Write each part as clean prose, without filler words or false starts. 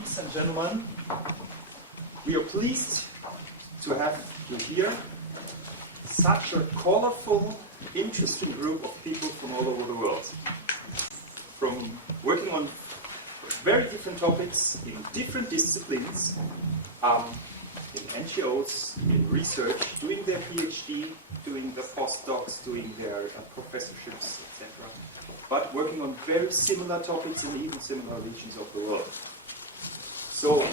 Ladies and gentlemen, we are pleased to have you here. Such a colorful, interesting group of people from all over the world. From working on very different topics in different disciplines, in NGOs, in research, doing their PhD, doing the postdocs, doing their professorships, etc. But working on very similar topics in even similar regions of the world. So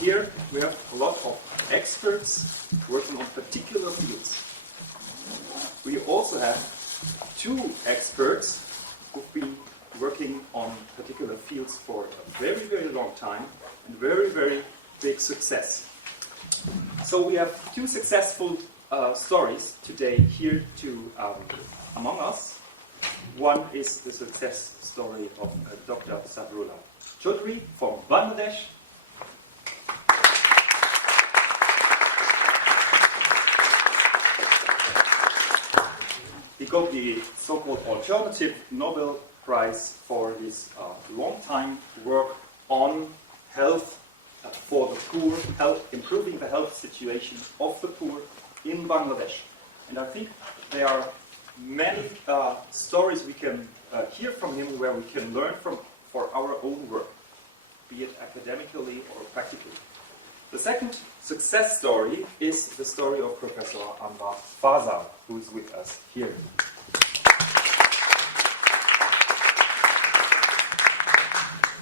here we have a lot of experts working on particular fields. We also have two experts who've been working on particular fields for a very, very long time and very, very big success. So we have two successful stories today here among us. One is the success story of Dr. Sabrola Chaudhary from Bangladesh. He got the so-called Alternative Nobel Prize for his long-time work on health for the poor, improving the health situation of the poor in Bangladesh. And I think there are many stories we can hear from him where we can learn from for our own work, be it academically or practically. The second success story is the story of Professor Anwar Fazal, who is with us here.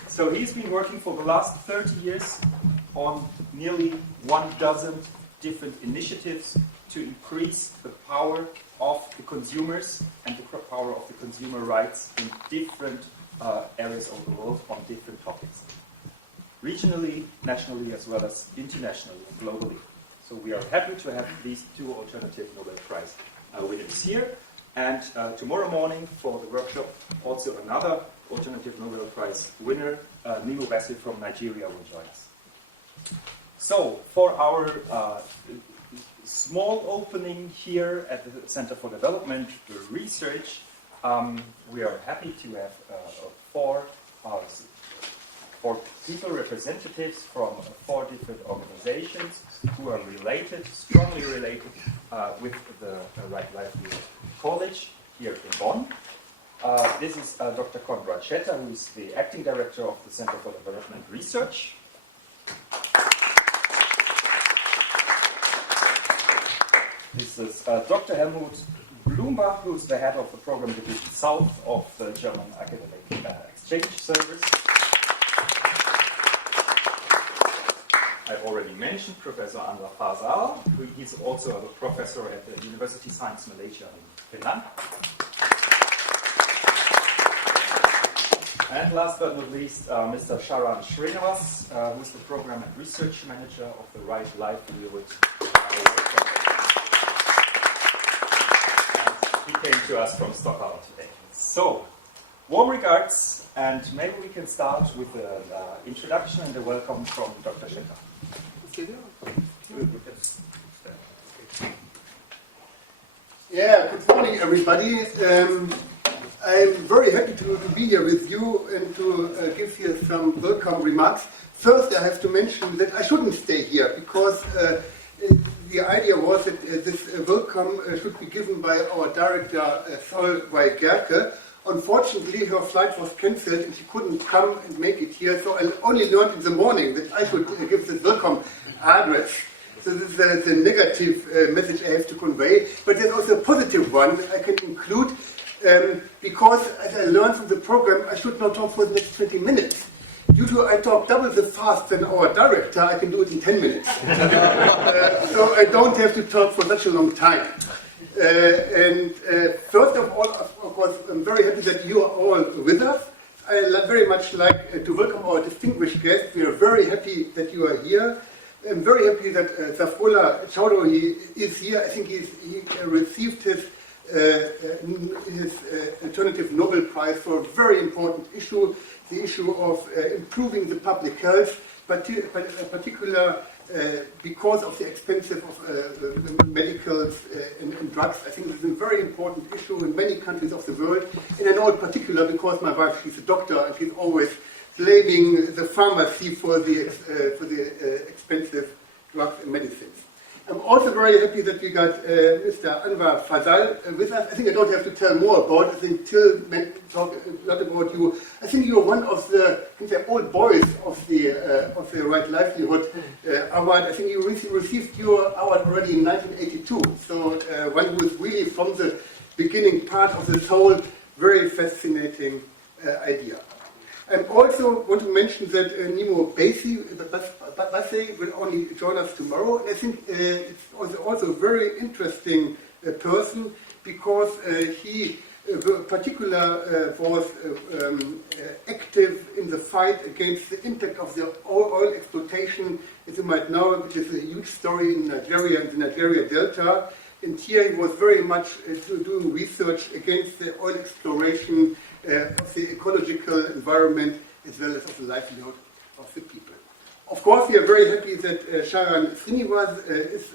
So he's been working for the last 30 years on nearly 12 different initiatives to increase the power of the consumers and the power of the consumer rights in different areas of the world on different topics. Regionally, nationally, as well as internationally and globally. So we are happy to have these two alternative Nobel Prize winners here. And tomorrow morning for the workshop, also another alternative Nobel Prize winner, Nimo Bessie from Nigeria, will join us. So for our small opening here at the Center for Development Research, we are happy to have four people, representatives from four different organizations who are related, strongly related with the Livelihood College here in Bonn. This is Dr. Konrad Schetter, who is the acting director of the Center for Development Research. This is Dr. Helmut Blumbach, who is the head of the program division South of the German Academic Exchange Service. I already mentioned Professor Anwar Fazal, who is also a professor at the Universiti Sains, Malaysia in Penang. And last but not least, Mr. Sharan Srinivas, who is the program and research manager of the Livelihood. He came to us from Stockholm today. So, warm regards, and maybe we can start with an introduction and a welcome from Dr. Schetter. Yeah, good morning, everybody. I'm very happy to be here with you and to give you some welcome remarks. First, I have to mention that I shouldn't stay here because the idea was that this welcome should be given by our director, Solvay Gerke. Unfortunately, her flight was cancelled and she couldn't come and make it here, so I only learned in the morning that I should give this welcome address. So this is the negative message I have to convey, but there's also a positive one I can include, because as I learned from the program, I should not talk for the next 20 minutes. Due to I talk double the fast than our director, I can do it in 10 minutes. So I don't have to talk for such a long time. First of all, of course, I'm very happy that you are all with us. I very much like to welcome our distinguished guests. We are very happy that you are here. I'm very happy that Sabrola Chaudhary is here. I think he received his Alternative Nobel Prize for a very important issue, the issue of improving the public health, particularly because of the expensive of medicals and drugs. I think this is a very important issue in many countries of the world, and I know in particular because my wife, she's a doctor, and she's always blaming the pharmacy for the expensive drugs and medicines. I'm also very happy that we got Mr. Anwar Fazal with us. I think I don't have to tell more about it. I think Till talked a lot about you. I think you're one of the old boys of the Right Livelihood award. I think you received your award already in 1982. So one who is really from the beginning part of this whole very fascinating idea. I also want to mention that Nimo Bassi will only join us tomorrow. And I think it's also a very interesting person because he particularly was active in the fight against the impact of the oil exploitation, as you might know, which is a huge story in Nigeria and the Nigeria Delta. And here he was very much doing research against the oil exploration of the ecological environment as well as of the livelihood of the people. Of course, we are very happy that Sharan Srinivas is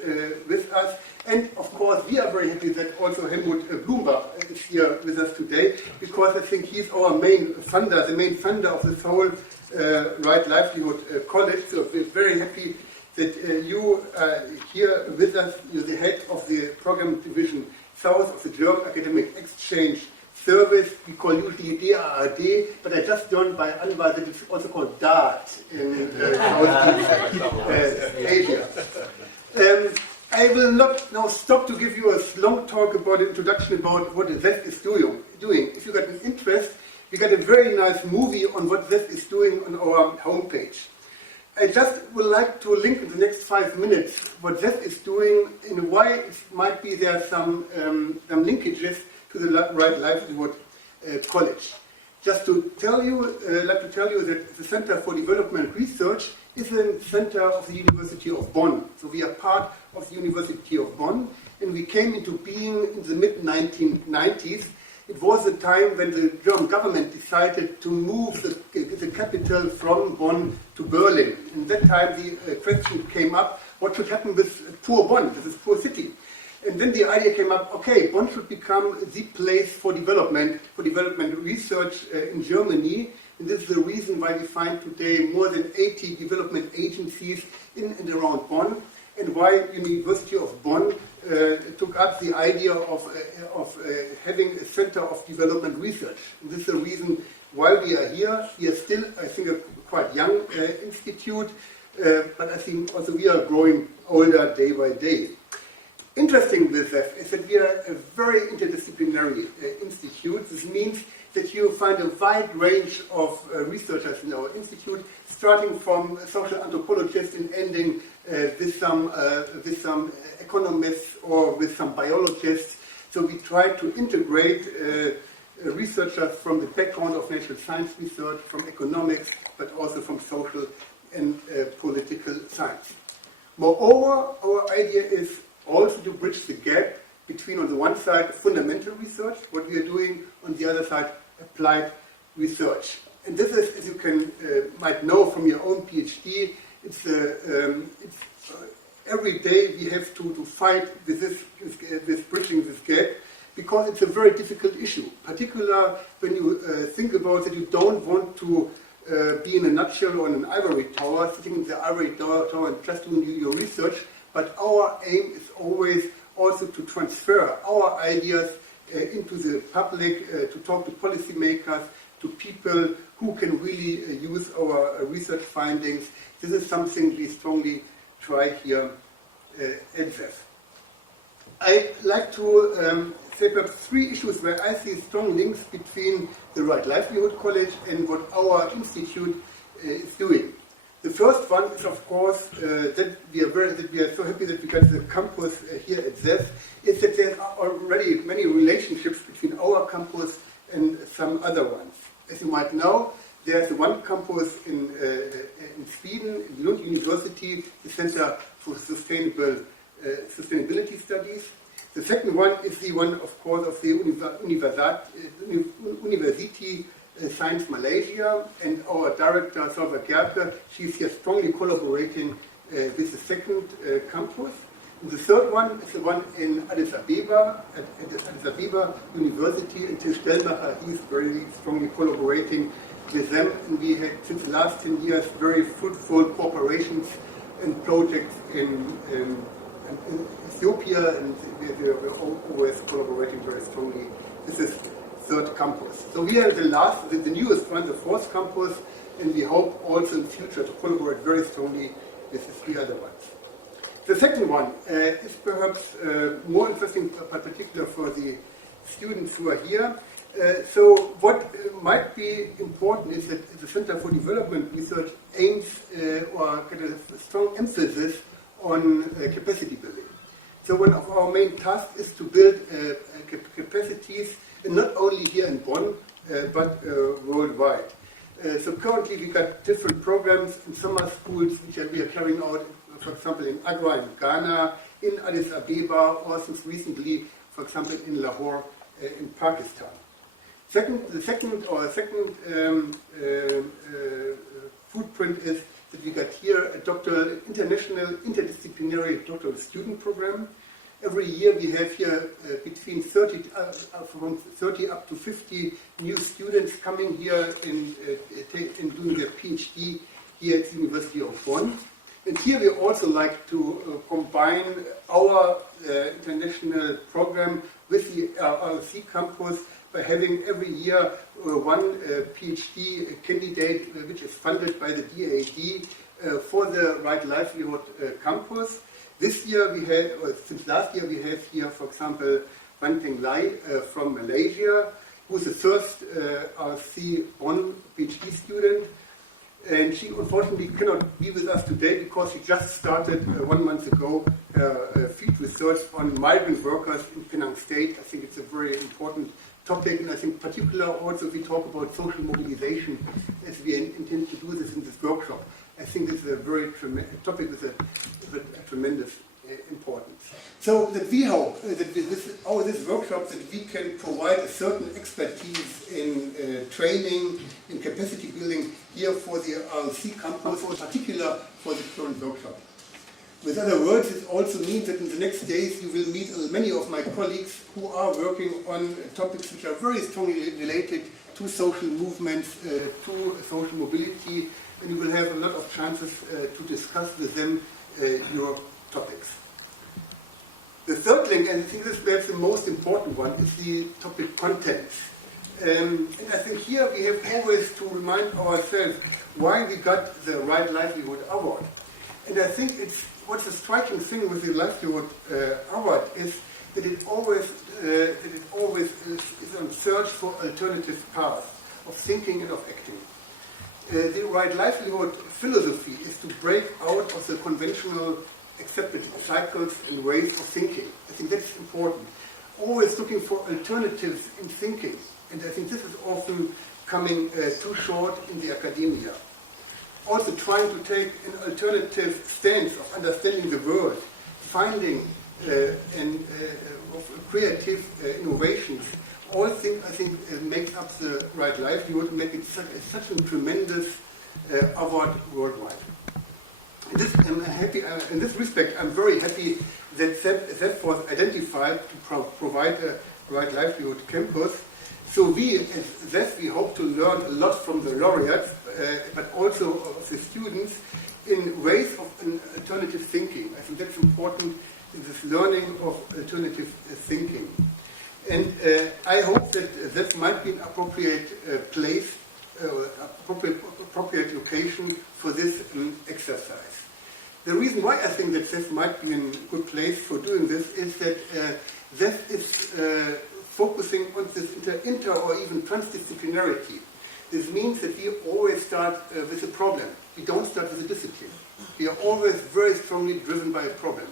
with us, and of course, we are very happy that also Helmut Blumbach is here with us today, because I think he's our main funder, the main funder of this whole Right Livelihood College. So we're very happy that you are here with us. You're the head of the program division South of the German Academic Exchange Service. We call usually DAAD, but I just learned by Anwar that it's also called DAAD in Southeast Asia. I will not now stop to give you a long talk about an introduction about what ZEF is doing. If you got an interest, we got a very nice movie on what ZEF is doing on our homepage. I just would like to link in the next 5 minutes what ZEF is doing and why it might be there some linkages to the Right Livelihood College. Just to tell you, I'd like to tell you that the Center for Development Research is a center of the University of Bonn. So we are part of the University of Bonn, and we came into being in the mid-1990s. It was the time when the German government decided to move the capital from Bonn to Berlin. And that time the question came up, what should happen with poor Bonn, this poor city? And then the idea came up, okay, Bonn should become the place for development research in Germany. And this is the reason why we find today more than 80 development agencies in and around Bonn, and why University of Bonn took up the idea of having a center of development research. And this is the reason why we are here. We are still, I think, a quite young institute, but I think also we are growing older day by day. Interesting with that is that we are a very interdisciplinary institute. This means that you find a wide range of researchers in our institute, starting from social anthropologists and ending with some economists or with some biologists. So we try to integrate researchers from the background of natural science research, from economics, but also from social and political science. Moreover, our idea is also to bridge the gap between, on the one side, fundamental research, what we are doing, on the other side, applied research. And this is, as you might know from your own PhD, it's every day we have to fight with bridging this gap, because it's a very difficult issue, particularly when you think about that you don't want to be in a nutshell or in an ivory tower, sitting in the ivory tower and just doing your research. But our aim is always also to transfer our ideas into the public, to talk to policymakers, to people who can really use our research findings. This is something we strongly try here at ZEF. I'd like to set up 3 issues where I see strong links between the Right Livelihood College and what our institute is doing. The first one is, of course, that we are so happy that we got the campus here at ZEF, is that there are already many relationships between our campus and some other ones. As you might know, there's one campus in Sweden, in Lund University, the Center for Sustainability Studies. The second one is the one, of course, of the Universiti Sains Malaysia, and our director, Solvay Gerke, she's here strongly collaborating with the second campus. And the third one is the one in Addis Ababa, at Addis Ababa University, and Till Stellmacher, he's very strongly collaborating with them, and we had, since the last 10 years, very fruitful cooperations and projects in Ethiopia, and we're always collaborating very strongly with this third campus. So we are the newest one, the fourth campus, and we hope also in future to collaborate very strongly with the three other ones. The second one is perhaps more interesting, particularly for the students who are here. So what might be important is that the Center for Development Research aims or get a strong emphasis on capacity building. So one of our main tasks is to build capacities, not only here in Bonn, but worldwide. So currently we got different programs in summer schools which we are carrying out, for example, in Accra in Ghana, in Addis Abeba, or since recently, for example, in Lahore in Pakistan. The second footprint is that we got here a international interdisciplinary doctoral student program. Every year we have here between 30 up to 50 new students coming here in doing their PhD here at the University of Bonn. And here we also like to combine our international program with the RLC campus by having every year one PhD candidate which is funded by the DAAD for the Right Livelihood campus. This year we had, or since last year we have here, for example, Wan Peng Lai from Malaysia, who is the first RLC Bonn PhD student. And she unfortunately cannot be with us today because she just started 1 month ago field research on migrant workers in Penang State. I think it's a very important topic, and I think particular also we talk about social mobilization as we intend to do this in this workshop. I think this is a very topic with a tremendous importance. So that we hope that with this workshop that we can provide a certain expertise in training, in capacity building here for the RLC campus, in particular for the current workshop. With other words, it also means that in the next days you will meet many of my colleagues who are working on topics which are very strongly related to social movements, to social mobility, and you will have a lot of chances to discuss with them your topics. The third link, and I think this is perhaps the most important one, is the topic contents. And I think here we have always to remind ourselves why we got the Right Livelihood Award. And I think what's a striking thing with the Livelihood Award is that it always is on search for alternative paths of thinking and of acting. The Right Livelihood philosophy is to break out of the conventional accepted cycles and ways of thinking. I think that's important. Always looking for alternatives in thinking. And I think this is often coming too short in the academia. Also trying to take an alternative stance of understanding the world, finding creative innovations. All things, I think, make up the Right Livelihood and make it such a tremendous award worldwide. In this respect, I'm very happy that that was identified to provide a Right Livelihood campus. So we, as that, we hope to learn a lot from the laureates, but also of the students in ways of alternative thinking. I think that's important in this learning of alternative thinking. And I hope that that might be an appropriate place, appropriate location for this exercise. The reason why I think that this might be a good place for doing this is that that is focusing on this inter or even transdisciplinarity. This means that we always start with a problem. We don't start with a discipline. We are always very strongly driven by a problem.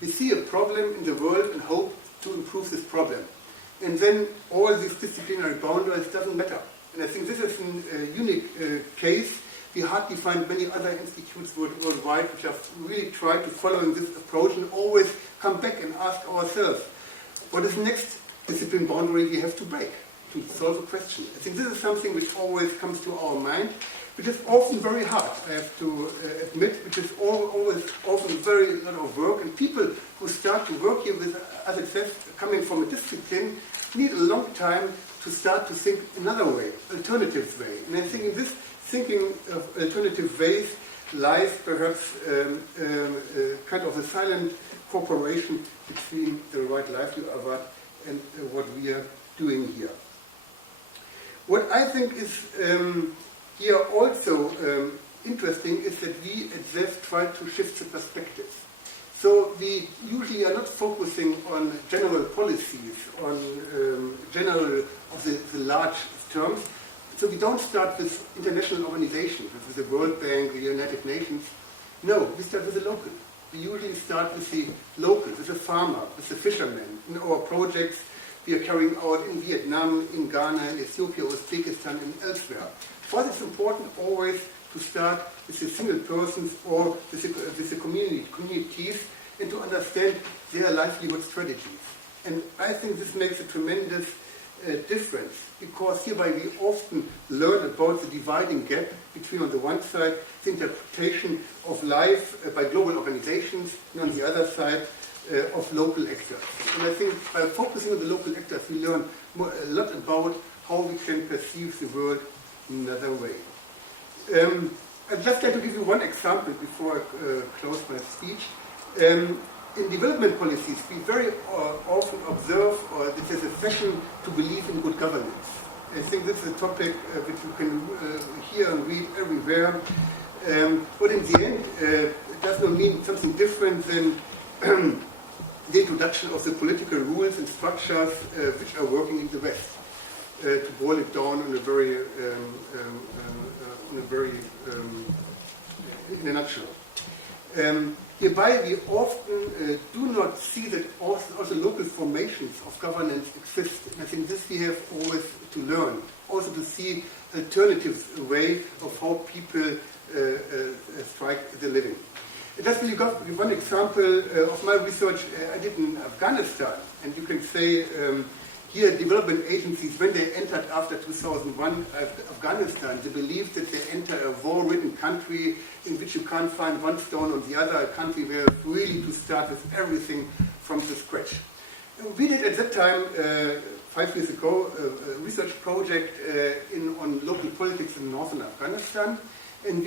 We see a problem in the world and hope to improve this problem. And then all these disciplinary boundaries doesn't matter. And I think this is a unique case. We hardly find many other institutes worldwide which have really tried to follow this approach and always come back and ask ourselves, what is the next discipline boundary we have to break to solve a question? I think this is something which always comes to our mind, which is often very hard, I have to admit, which is always often very lot of work, and people who start to work here with, as it says, coming from a discipline, need a long time to start to think another way, alternative way. And I think in this thinking of alternative ways lies perhaps kind of a silent cooperation between the right livelihood and what we are doing here. What I think is here also interesting is that we at ZEF try to shift the perspective. So we usually are not focusing on general policies, on general of the large terms. So we don't start with international organizations, with the World Bank, the United Nations. No, we start with the local. We usually start with the local, with the farmer, with the fisherman. In our projects we are carrying out in Vietnam, in Ghana, in Ethiopia, Uzbekistan, and elsewhere. For us it's important always to start with the single persons or with the communities and to understand their livelihood strategies. And I think this makes a tremendous difference, because hereby we often learn about the dividing gap between, on the one side, the interpretation of life by global organizations, and on the other side, of local actors. And I think by focusing on the local actors, we learn a lot about how we can perceive the world in another way. I'd just like to give you one example before I close my speech. In development policies, we very often observe that there's a fashion to believe in good governance. I think this is a topic which you can hear and read everywhere. But in the end, it does not mean something different than the introduction of the political rules and structures which are working in the West. To boil it down in a nutshell. Hereby we often do not see that also local formations of governance exist. And I think this we have always to learn. Also to see alternative way of how people strike the living. Just to give one example of my research I did in Afghanistan. And you can say here development agencies, when they entered after 2001 Afghanistan, they believed that they enter a war-ridden country in which you can't find one stone on the other, a country where really to start with everything from the scratch. And we did at that time, 5 years ago, a research project on local politics in northern Afghanistan. And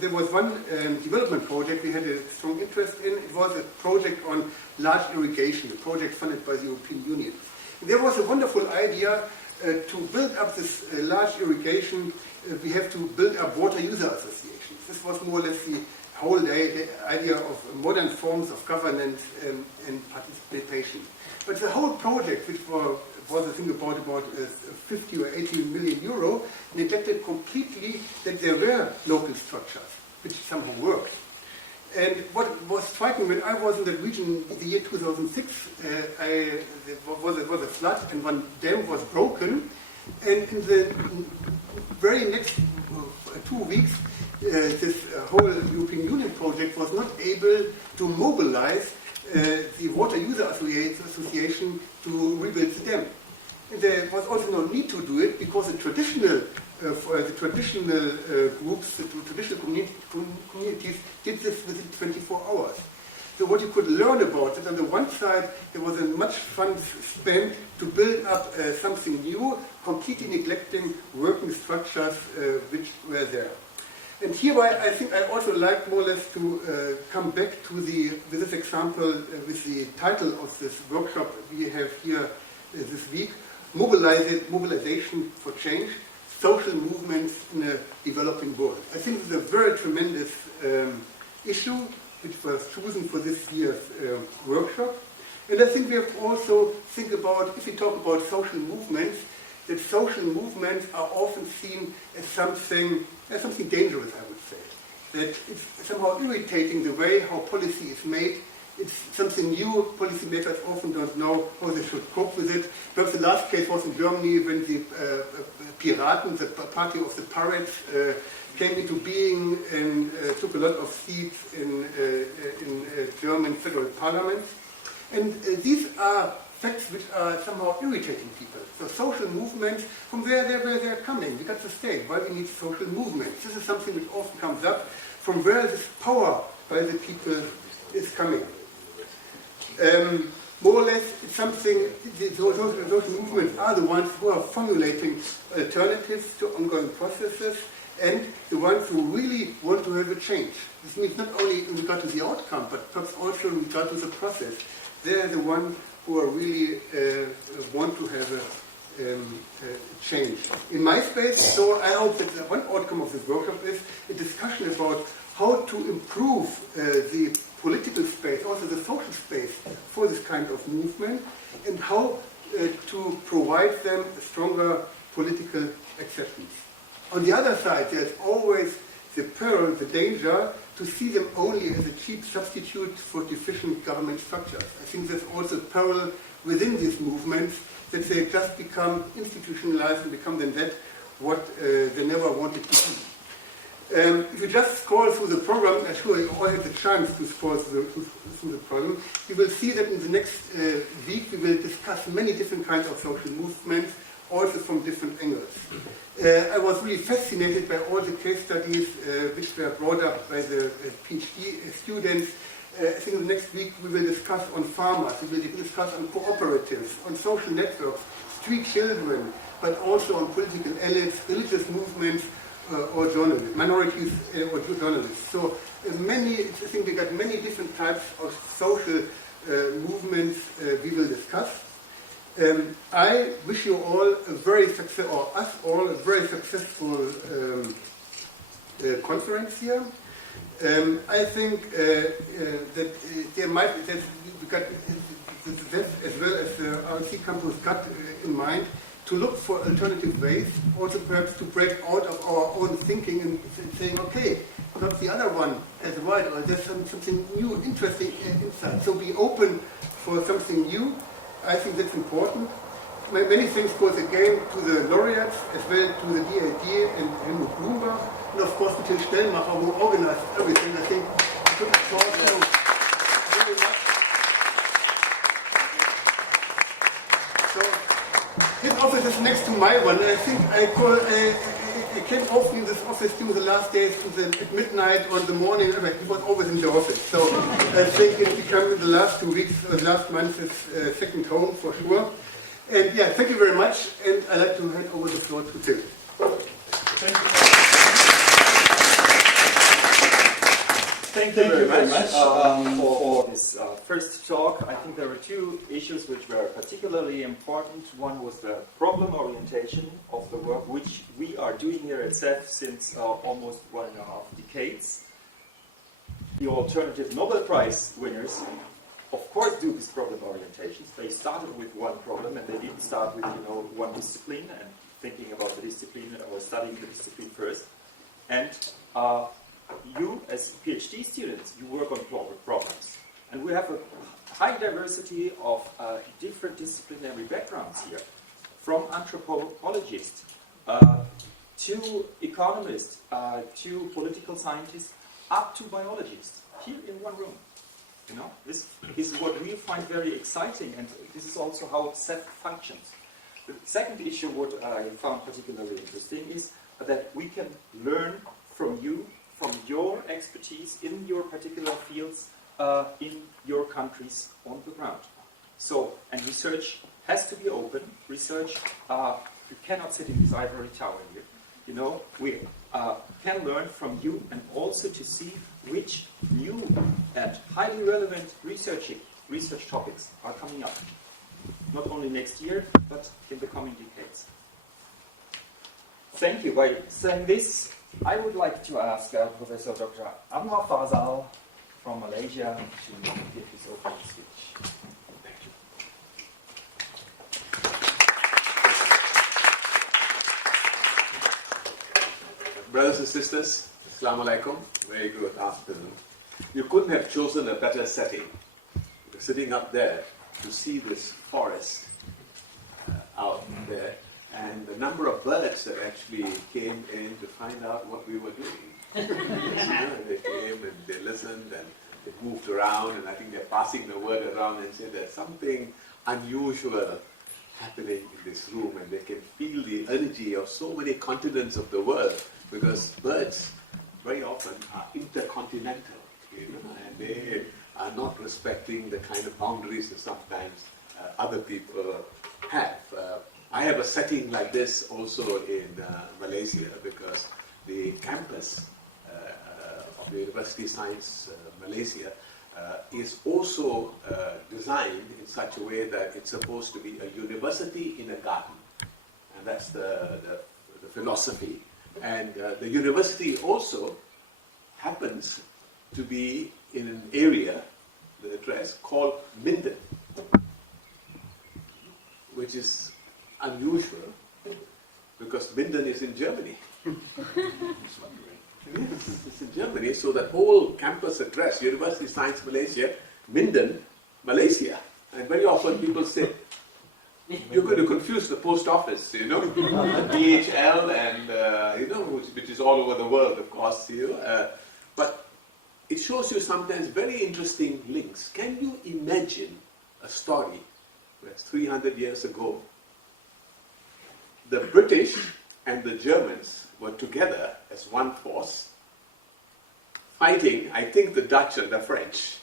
there was one development project we had a strong interest in. It was a project on large irrigation, a project funded by the European Union. And there was a wonderful idea to build up this large irrigation. We have to build up water user associations. This was more or less the whole the idea of modern forms of governance and participation. But the whole project, which was I think about 50 or 80 million euro, neglected completely that there were local structures which somehow worked. And what was striking when I was in that region in the year 2006, there was a flood and one dam was broken, and in the very next 2 weeks this whole European Union project was not able to mobilize the Water User Association to rebuild the dam. And there was also no need to do it because the traditional groups, the traditional communities did this within 24 hours. So what you could learn about it, on the one side, there was a much funds spent to build up something new, completely neglecting working structures which were there. And hereby, I think I also like more or less to come back to with this example, with the title of this workshop we have here this week, Mobilization for Change, Social Movements in a Developing World. I think this is a very tremendous issue which was chosen for this year's workshop. And I think we have also think about, if we talk about social movements, that social movements are often seen as something dangerous, I would say. That it's somehow irritating the way how policy is made. It's something new. Policymakers often don't know how they should cope with it. Perhaps the last case was in Germany when the Piraten, the party of the pirates, came into being and took a lot of seats in German federal parliament. And these are facts which are somehow irritating people. So social movements, from where they're coming. We got to say, why we need social movements. This is something which often comes up, from where this power by the people is coming. more or less, it's something, those movements are the ones who are formulating alternatives to ongoing processes and the ones who really want to have a change. This means not only in regard to the outcome, but perhaps also in regard to the process. They are the ones who are really want to have a change. In my space, so I hope that one outcome of this workshop is a discussion about how to improve the political space, also the social space for this kind of movement, and how to provide them a stronger political acceptance. On the other side, there's always the peril, the danger, to see them only as a cheap substitute for deficient government structures. I think there's also a peril within these movements that they just become institutionalized and become then that what they never wanted to be. If you just scroll through the program, I'm sure you all had the chance to scroll through the program, you will see that in the next week we will discuss many different kinds of social movements, also from different angles. I was really fascinated by all the case studies which were brought up by the PhD students. I think the next week we will discuss on farmers, we will discuss on cooperatives, on social networks, street children, but also on political elites, religious movements, or journalists, minorities or journalists. So I think we got many different types of social movements we will discuss. I wish you all a very successful, or us all a very successful conference here. I think that there might, that we got that as well as the RLC campus got in mind to look for alternative ways, also perhaps to break out of our own thinking and saying, okay, perhaps the other one as well, or there's something new, interesting inside. So be open for something new. I think that's important. Many things goes again to the laureates, as well to the DAAD and Helmut Blumbach, and of course to Stellmacher, who organized everything. I think I could talk very much. So his office is next to my one, and I think I came often in this office during the last days at midnight or in the morning. He was always in the office. So I think it became in the last 2 weeks, last month, his second home for sure. And yeah, thank you very much. And I'd like to hand over the floor to Tim. Thank you. Thank you very much for this first talk. I think there were two issues which were particularly important. One was the problem orientation of the work which we are doing here at CEF since almost 1.5 decades. The alternative Nobel Prize winners, of course, do these problem orientations. They started with one problem, and they didn't start with one discipline and thinking about the discipline or studying the discipline first. And you, as PhD students, you work on problems. And we have a high diversity of different disciplinary backgrounds here, from anthropologists to economists to political scientists up to biologists, here in one room. This is what we find very exciting, and this is also how CEF functions. The second issue, what I found particularly interesting, is that we can learn from you, from your expertise in your particular fields, in your countries on the ground. So, and research has to be open. Research, you cannot sit in this ivory tower here. We can learn from you, and also to see which new and highly relevant research topics are coming up. Not only next year, but in the coming decades. Thank you. By saying this, I would like to ask Professor Dr. Anwar Fazal from Malaysia to give his opening speech. Thank you. Brothers and sisters, Assalamu alaikum. Very good afternoon. You couldn't have chosen a better setting. You're sitting up there to see this forest out there, and the number of birds that actually came in to find out what we were doing. They came and they listened and they moved around, and I think they're passing the word around and say there's something unusual happening in this room, and they can feel the energy of so many continents of the world, because birds very often are intercontinental, and they are not respecting the kind of boundaries that sometimes other people have. I have a setting like this also in Malaysia, because the campus of the Universiti Sains Malaysia is also designed in such a way that it's supposed to be a university in a garden. And that's the philosophy. And the university also happens to be in an area, the address, called Minden, which is unusual because Minden is in Germany. It's in Germany, so that whole campus address, University Sains Malaysia, Minden, Malaysia. And very often people say, you're going to confuse the post office, DHL and, which is all over the world, of course, but it shows you sometimes very interesting links. Can you imagine a story where 300 years ago, the British and the Germans were together as one force, fighting, I think, the Dutch and the French,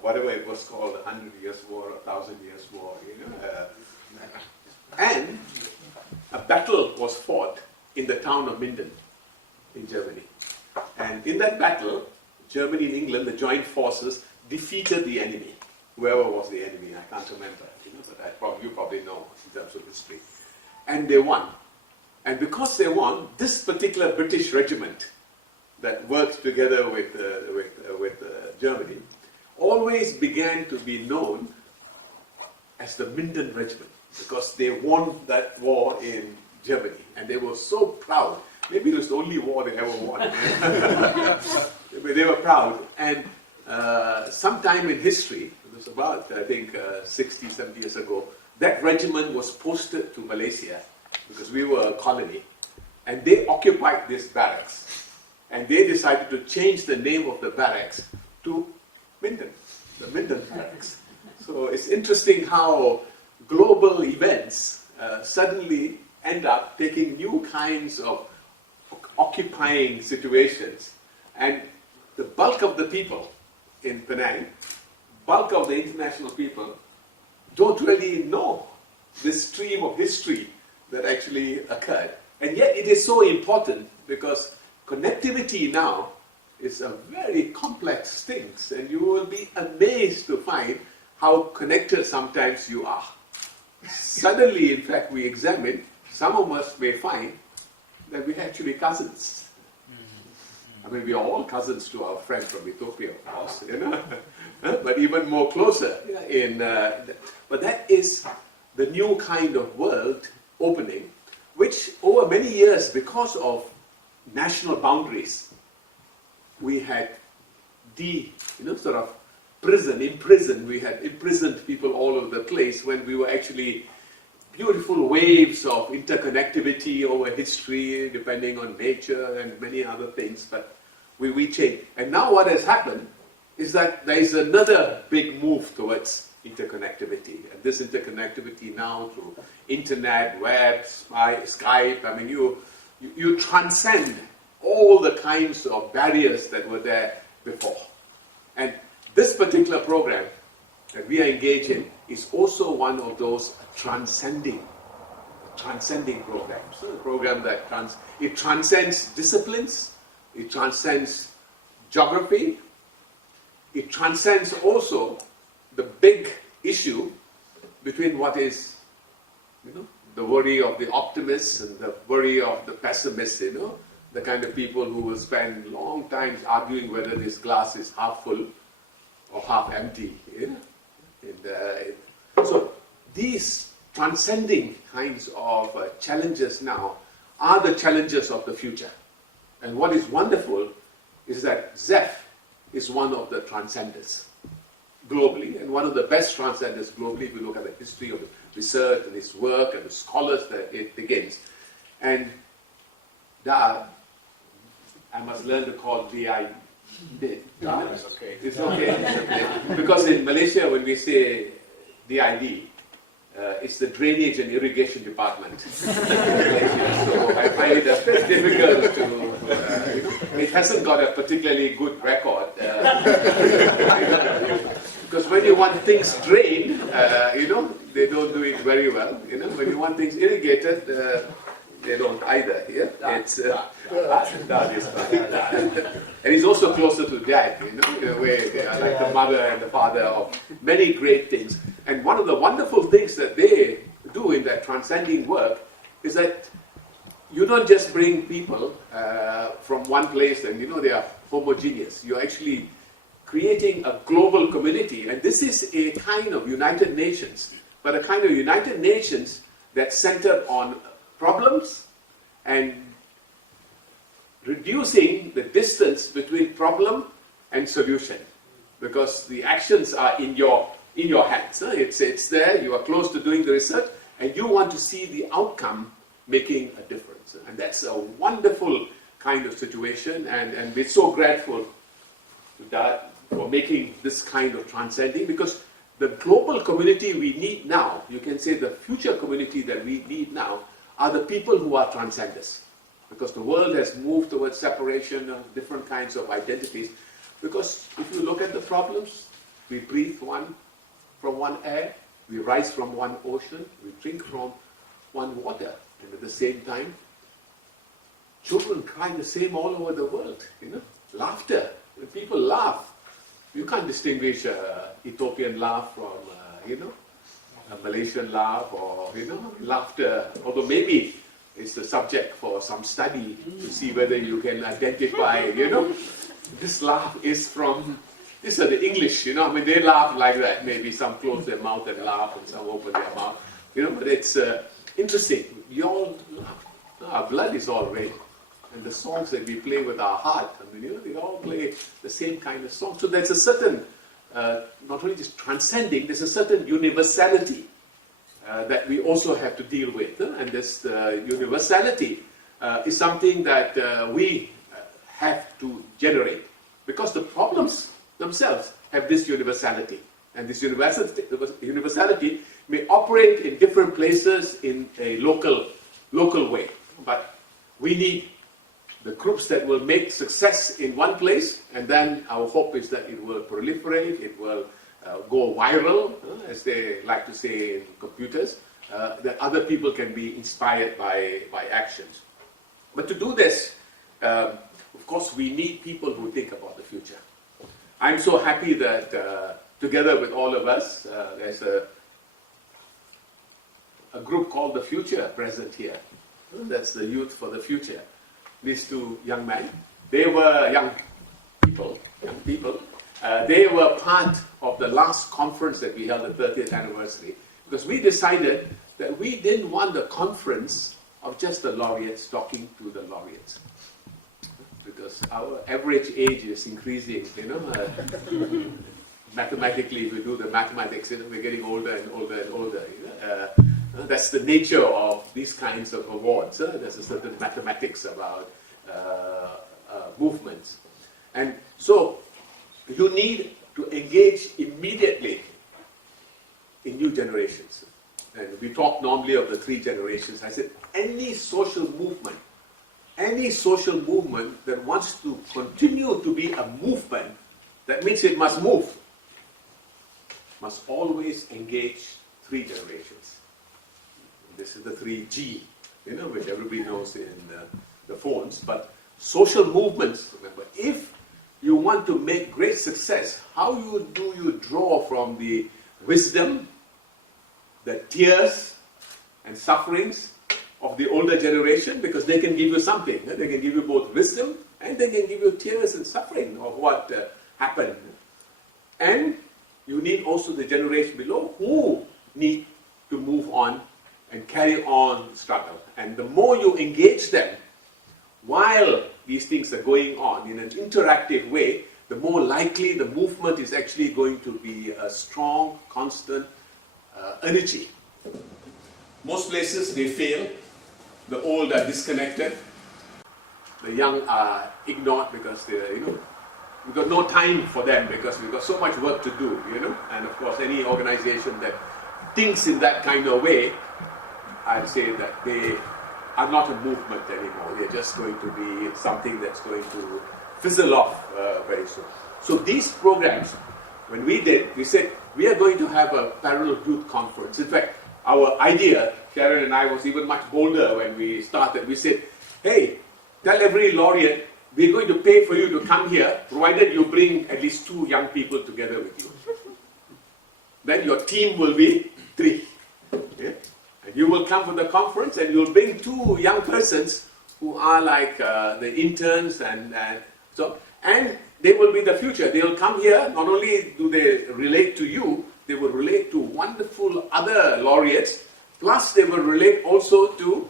whatever it was called, the 100 Years' War or 1,000 Years' War, and a battle was fought in the town of Minden in Germany. And in that battle, Germany and England, the joint forces, defeated the enemy, whoever was the enemy, I can't remember, but you probably know in terms of history. And they won. And because they won, this particular British regiment that worked together with Germany always began to be known as the Minden Regiment, because they won that war in Germany. And they were so proud. Maybe it was the only war they ever won. They were proud. And sometime in history, it was about, I think, 60, 70 years ago, that regiment was posted to Malaysia, because we were a colony, and they occupied this barracks. And they decided to change the name of the barracks to Minden, the Minden Barracks. So it's interesting how global events suddenly end up taking new kinds of occupying situations. And the bulk of the people in Penang, bulk of the international people, don't really know this stream of history that actually occurred. And yet it is so important, because connectivity now is a very complex thing, and you will be amazed to find how connected sometimes you are. Suddenly, in fact, we examine, some of us may find that we're actually cousins. I mean, we are all cousins to our friend from Ethiopia, of course, but even more closer. But that is the new kind of world opening, which over many years, because of national boundaries, we had imprisoned, we had imprisoned people all over the place, when we were actually beautiful waves of interconnectivity over history, depending on nature and many other things, but we changed. And now what has happened is that there is another big move towards interconnectivity. And this interconnectivity now through internet, web, Skype, I mean, you transcend all the kinds of barriers that were there before. And this particular program that we are engaged in is also one of those transcending programs. So a program that transcends disciplines, it transcends geography, it transcends also the big issue between what is, the worry of the optimists and the worry of the pessimists, the kind of people who will spend long times arguing whether this glass is half full or half empty. So these transcending kinds of challenges now are the challenges of the future. And what is wonderful is that ZEF is one of the transcenders globally, and one of the best transcenders globally if you look at the history of research and its work and the scholars that it begins. And DAAD, I must learn to call DAAD. DAAD is okay. It's okay. Because in Malaysia, when we say DAAD, it's the Drainage and Irrigation Department. So I find it a bit difficult to it hasn't got a particularly good record. Because when you want things drained, they don't do it very well. When you want things irrigated, they don't either. It's Dad is and he's also closer to Dad, in a way. They are like the mother and the father of many great things. And one of the wonderful things that they do in that transcending work is that you don't just bring people from one place and they are homogeneous. You're actually creating a global community, and this is a kind of United Nations, but a kind of United Nations that's centered on problems and reducing the distance between problem and solution, because the actions are in your hands. It's there. You are close to doing the research, and you want to see the outcome making a difference. And that's a wonderful kind of situation, and we're so grateful to DAAD for making this kind of transcending, because the global community we need now, you can say the future community that we need now, are the people who are transcenders. Because the world has moved towards separation of different kinds of identities. Because if you look at the problems, we breathe from one air, we rise from one ocean, we drink from one water, and at the same time, children cry the same all over the world. Laughter. When people laugh, you can't distinguish Ethiopian laugh from a Malaysian laugh, or laughter. Although maybe it's the subject for some study to see whether you can identify. This laugh is from. These are the English. they laugh like that. Maybe some close their mouth and laugh, and some open their mouth. But it's interesting. We all laugh. Our blood is all red. And the songs that we play with our heart, they all play the same kind of song. So there's a certain, not only just transcending, there's a certain universality that we also have to deal with. And this universality is something that we have to generate. Because the problems themselves have this universality. And this universality may operate in different places in a local way. But we need the groups that will make success in one place, and then our hope is that it will proliferate, it will go viral, as they like to say in computers, that other people can be inspired by actions. But to do this, of course, we need people who think about the future. I'm so happy that together with all of us, there's a group called The Future present here. That's the Youth for the Future. These two young men, they were young people. They were part of the last conference that we held, the 30th anniversary, because we decided that we didn't want a conference of just the laureates talking to the laureates. Because our average age is increasing, mathematically, if we do the mathematics, we're getting older and older and older. That's the nature of these kinds of awards. There's a certain mathematics about movements. And so you need to engage immediately in new generations. And we talk normally of the 3 generations. I said any social movement that wants to continue to be a movement, that means it must move, must always engage 3 generations. This is the 3G, which everybody knows in the phones. But social movements, remember, if you want to make great success, how do you draw from the wisdom, the tears and sufferings of the older generation? Because they can give you something. They can give you both wisdom and they can give you tears and suffering of what happened. And you need also the generation below who need to move on and carry on the struggle. And the more you engage them while these things are going on in an interactive way, the more likely the movement is actually going to be a strong, constant energy. Most places they fail. The old are disconnected. The young are ignored because we've got no time for them because we've got so much work to do, And of course, any organization that thinks in that kind of way, I'd say that they are not a movement anymore. They're just going to be something that's going to fizzle off very soon. So these programs, when we did, we said, we are going to have a parallel youth conference. In fact, our idea, Sharan and I, was even much bolder when we started. We said, hey, tell every laureate, we're going to pay for you to come here, provided you bring at least 2 young people together with you. Then your team will be 3. Yeah? And you will come for the conference and you'll bring 2 young persons who are like the interns and they will be the future. They will come here, not only do they relate to you, they will relate to wonderful other laureates, plus they will relate also to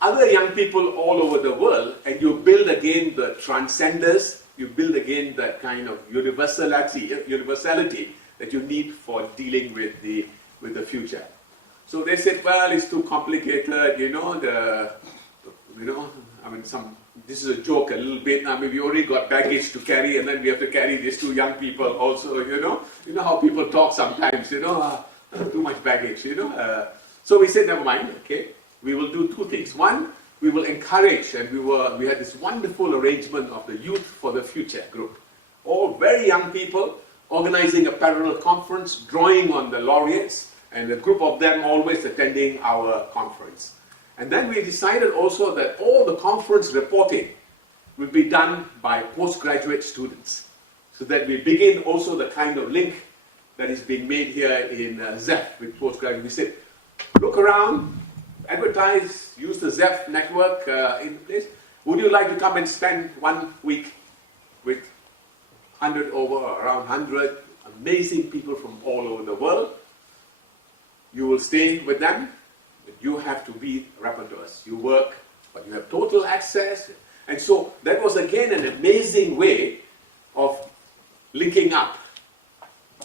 other young people all over the world, and you build again the transcenders, you build again that kind of universality that you need for dealing with the future. So they said, well, it's too complicated, this is a joke a little bit. I mean, we already got baggage to carry, and then we have to carry these 2 young people also, You know how people talk sometimes, too much baggage, So we said, never mind, okay. We will do 2 things. One, we will encourage, and we had this wonderful arrangement of the Youth for the Future group. All very young people organizing a parallel conference, drawing on the laureates, and a group of them always attending our conference. And then we decided also that all the conference reporting will be done by postgraduate students, so that we begin also the kind of link that is being made here in ZEF with postgraduate. We said, look around, advertise, use the ZEF network in place. Would you like to come and spend 1 week with around 100 amazing people from all over the world? You will stay with them, but you have to be rapporteurs. You work, but you have total access. And so that was again an amazing way of linking up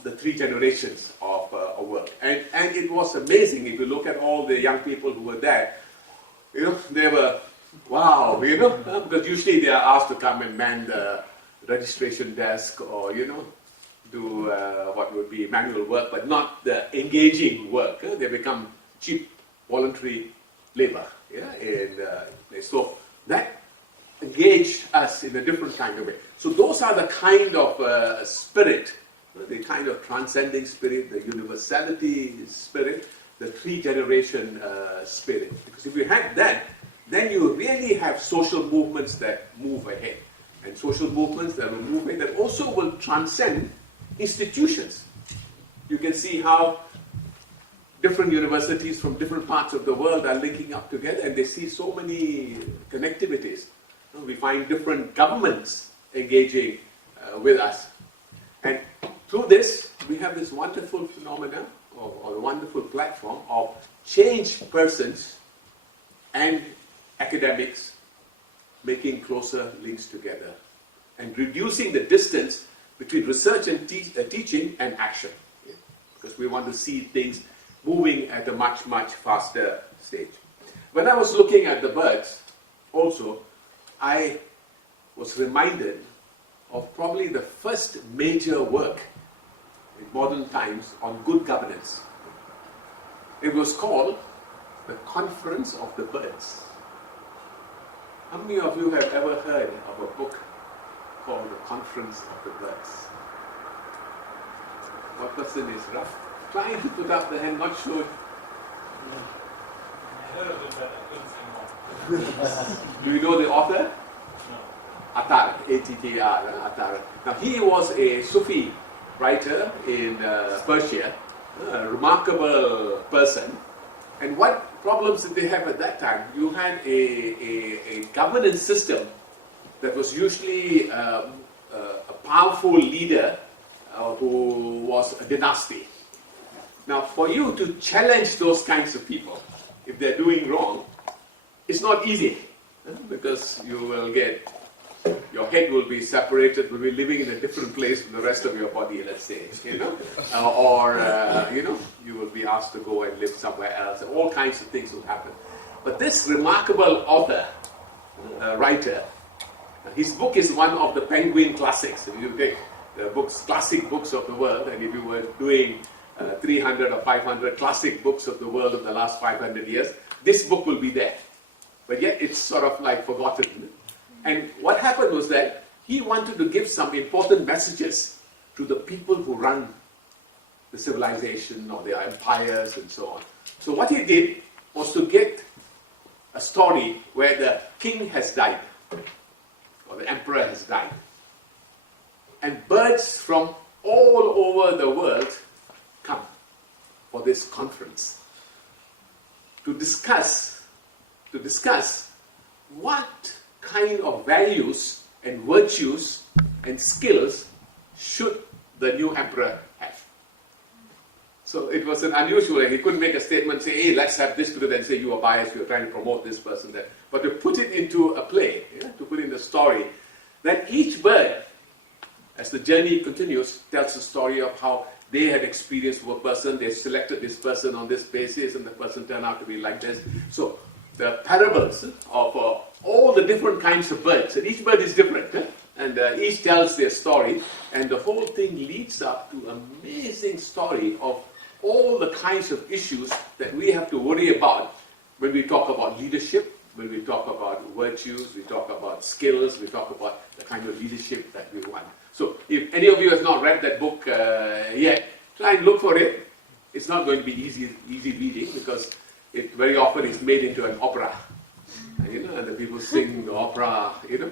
the 3 generations of work. And it was amazing if you look at all the young people who were there. They were, wow, because usually they are asked to come and man the registration desk or, do what would be manual work, but not the engaging work. They become cheap voluntary labor. So that engaged us in a different kind of way. So those are the kind of spirit, the kind of transcending spirit, the universality spirit, the 3-generation spirit. Because if you have that, then you really have social movements that move ahead. And social movements that will move ahead, that also will transcend institutions. You can see how different universities from different parts of the world are linking up together, and they see so many connectivities. We find different governments engaging with us. And through this, we have this wonderful phenomenon, or a wonderful platform of change persons and academics making closer links together and reducing the distance between research and teaching and action. Because we want to see things moving at a much, much faster stage. When I was looking at the birds, also, I was reminded of probably the first major work in modern times on good governance. It was called the Conference of the Birds. How many of you have ever heard of a book called The Conference of the Birds? What person is rough? Trying to put up the hand, not sure. I heard of it, but I couldn't say more. Do you know the author? No. Attar, A-T-T-R, Attar. Now he was a Sufi writer in Persia, a remarkable person. And what problems did they have at that time? You had a governance system that was usually a powerful leader who was a dynasty. Now, for you to challenge those kinds of people, if they're doing wrong, it's not easy, because you will get, your head will be separated, will be living in a different place from the rest of your body, let's say, you will be asked to go and live somewhere else. All kinds of things will happen. But this remarkable author, writer, his book is one of the Penguin classics. If you take the classic books of the world, and if you were doing 300 or 500 classic books of the world in the last 500 years, this book will be there. but yet it's sort of like forgotten. And what happened was that he wanted to give some important messages to the people who run the civilization or their empires and so on. So what he did was to get a story where the king has died, or the emperor has died. And birds from all over the world come for this conference to discuss what kind of values and virtues and skills should the new emperor have. So it was an unusual, and he couldn't make a statement, say, hey, let's have this together, and say you are biased, you are trying to promote this person, that. But to put it into a play, to put in a story, that each bird, as the journey continues, tells the story of how they have experienced a person, they selected this person on this basis, and the person turned out to be like this. So the parables of all the different kinds of birds, and each bird is different, and each tells their story, and the whole thing leads up to an amazing story of all the kinds of issues that we have to worry about when we talk about leadership, when we talk about virtues, we talk about skills, we talk about the kind of leadership that we want. So if any of you has not read that book yet, try and look for it. It's not going to be easy reading because it very often is made into an opera. And the people sing the opera, you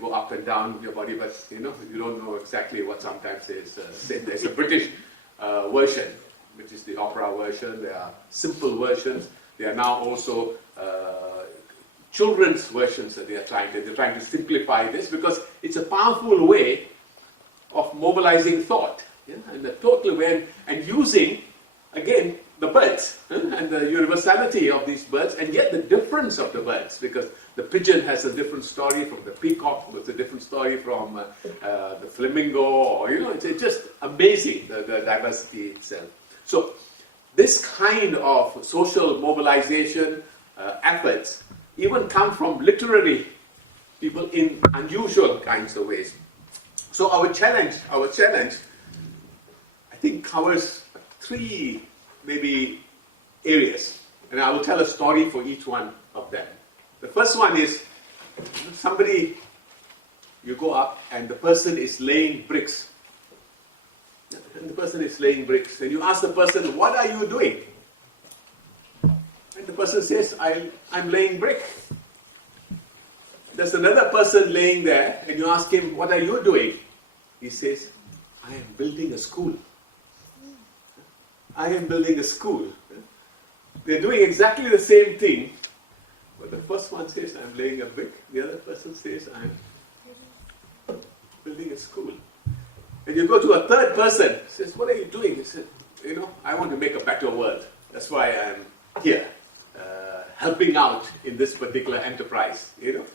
go up and down your body, but you don't know exactly what sometimes is said. There's a British version, which is the opera version. There are simple versions. There are now also children's versions that they're trying to simplify this because it's a powerful way of mobilizing thought, and the total way, and using, again, the birds and the universality of these birds, and yet the difference of the birds, because the pigeon has a different story from the peacock, with a different story from the flamingo, or it's just amazing, the diversity itself. So this kind of social mobilization efforts even come from literary people in unusual kinds of ways. So our challenge, I think, covers three maybe areas, and I will tell a story for each one of them. The first one is somebody, you go up and the person is laying bricks. And the person is laying bricks, and you ask the person, what are you doing? And the person says, I'm laying brick. There's another person laying there, and you ask him, what are you doing? He says, I am building a school. I am building a school. They're doing exactly the same thing, but the first one says, I'm laying a brick. The other person says, I'm building a school. And you go to a third person, says, what are you doing? He said, I want to make a better world. That's why I'm here, helping out in this particular enterprise.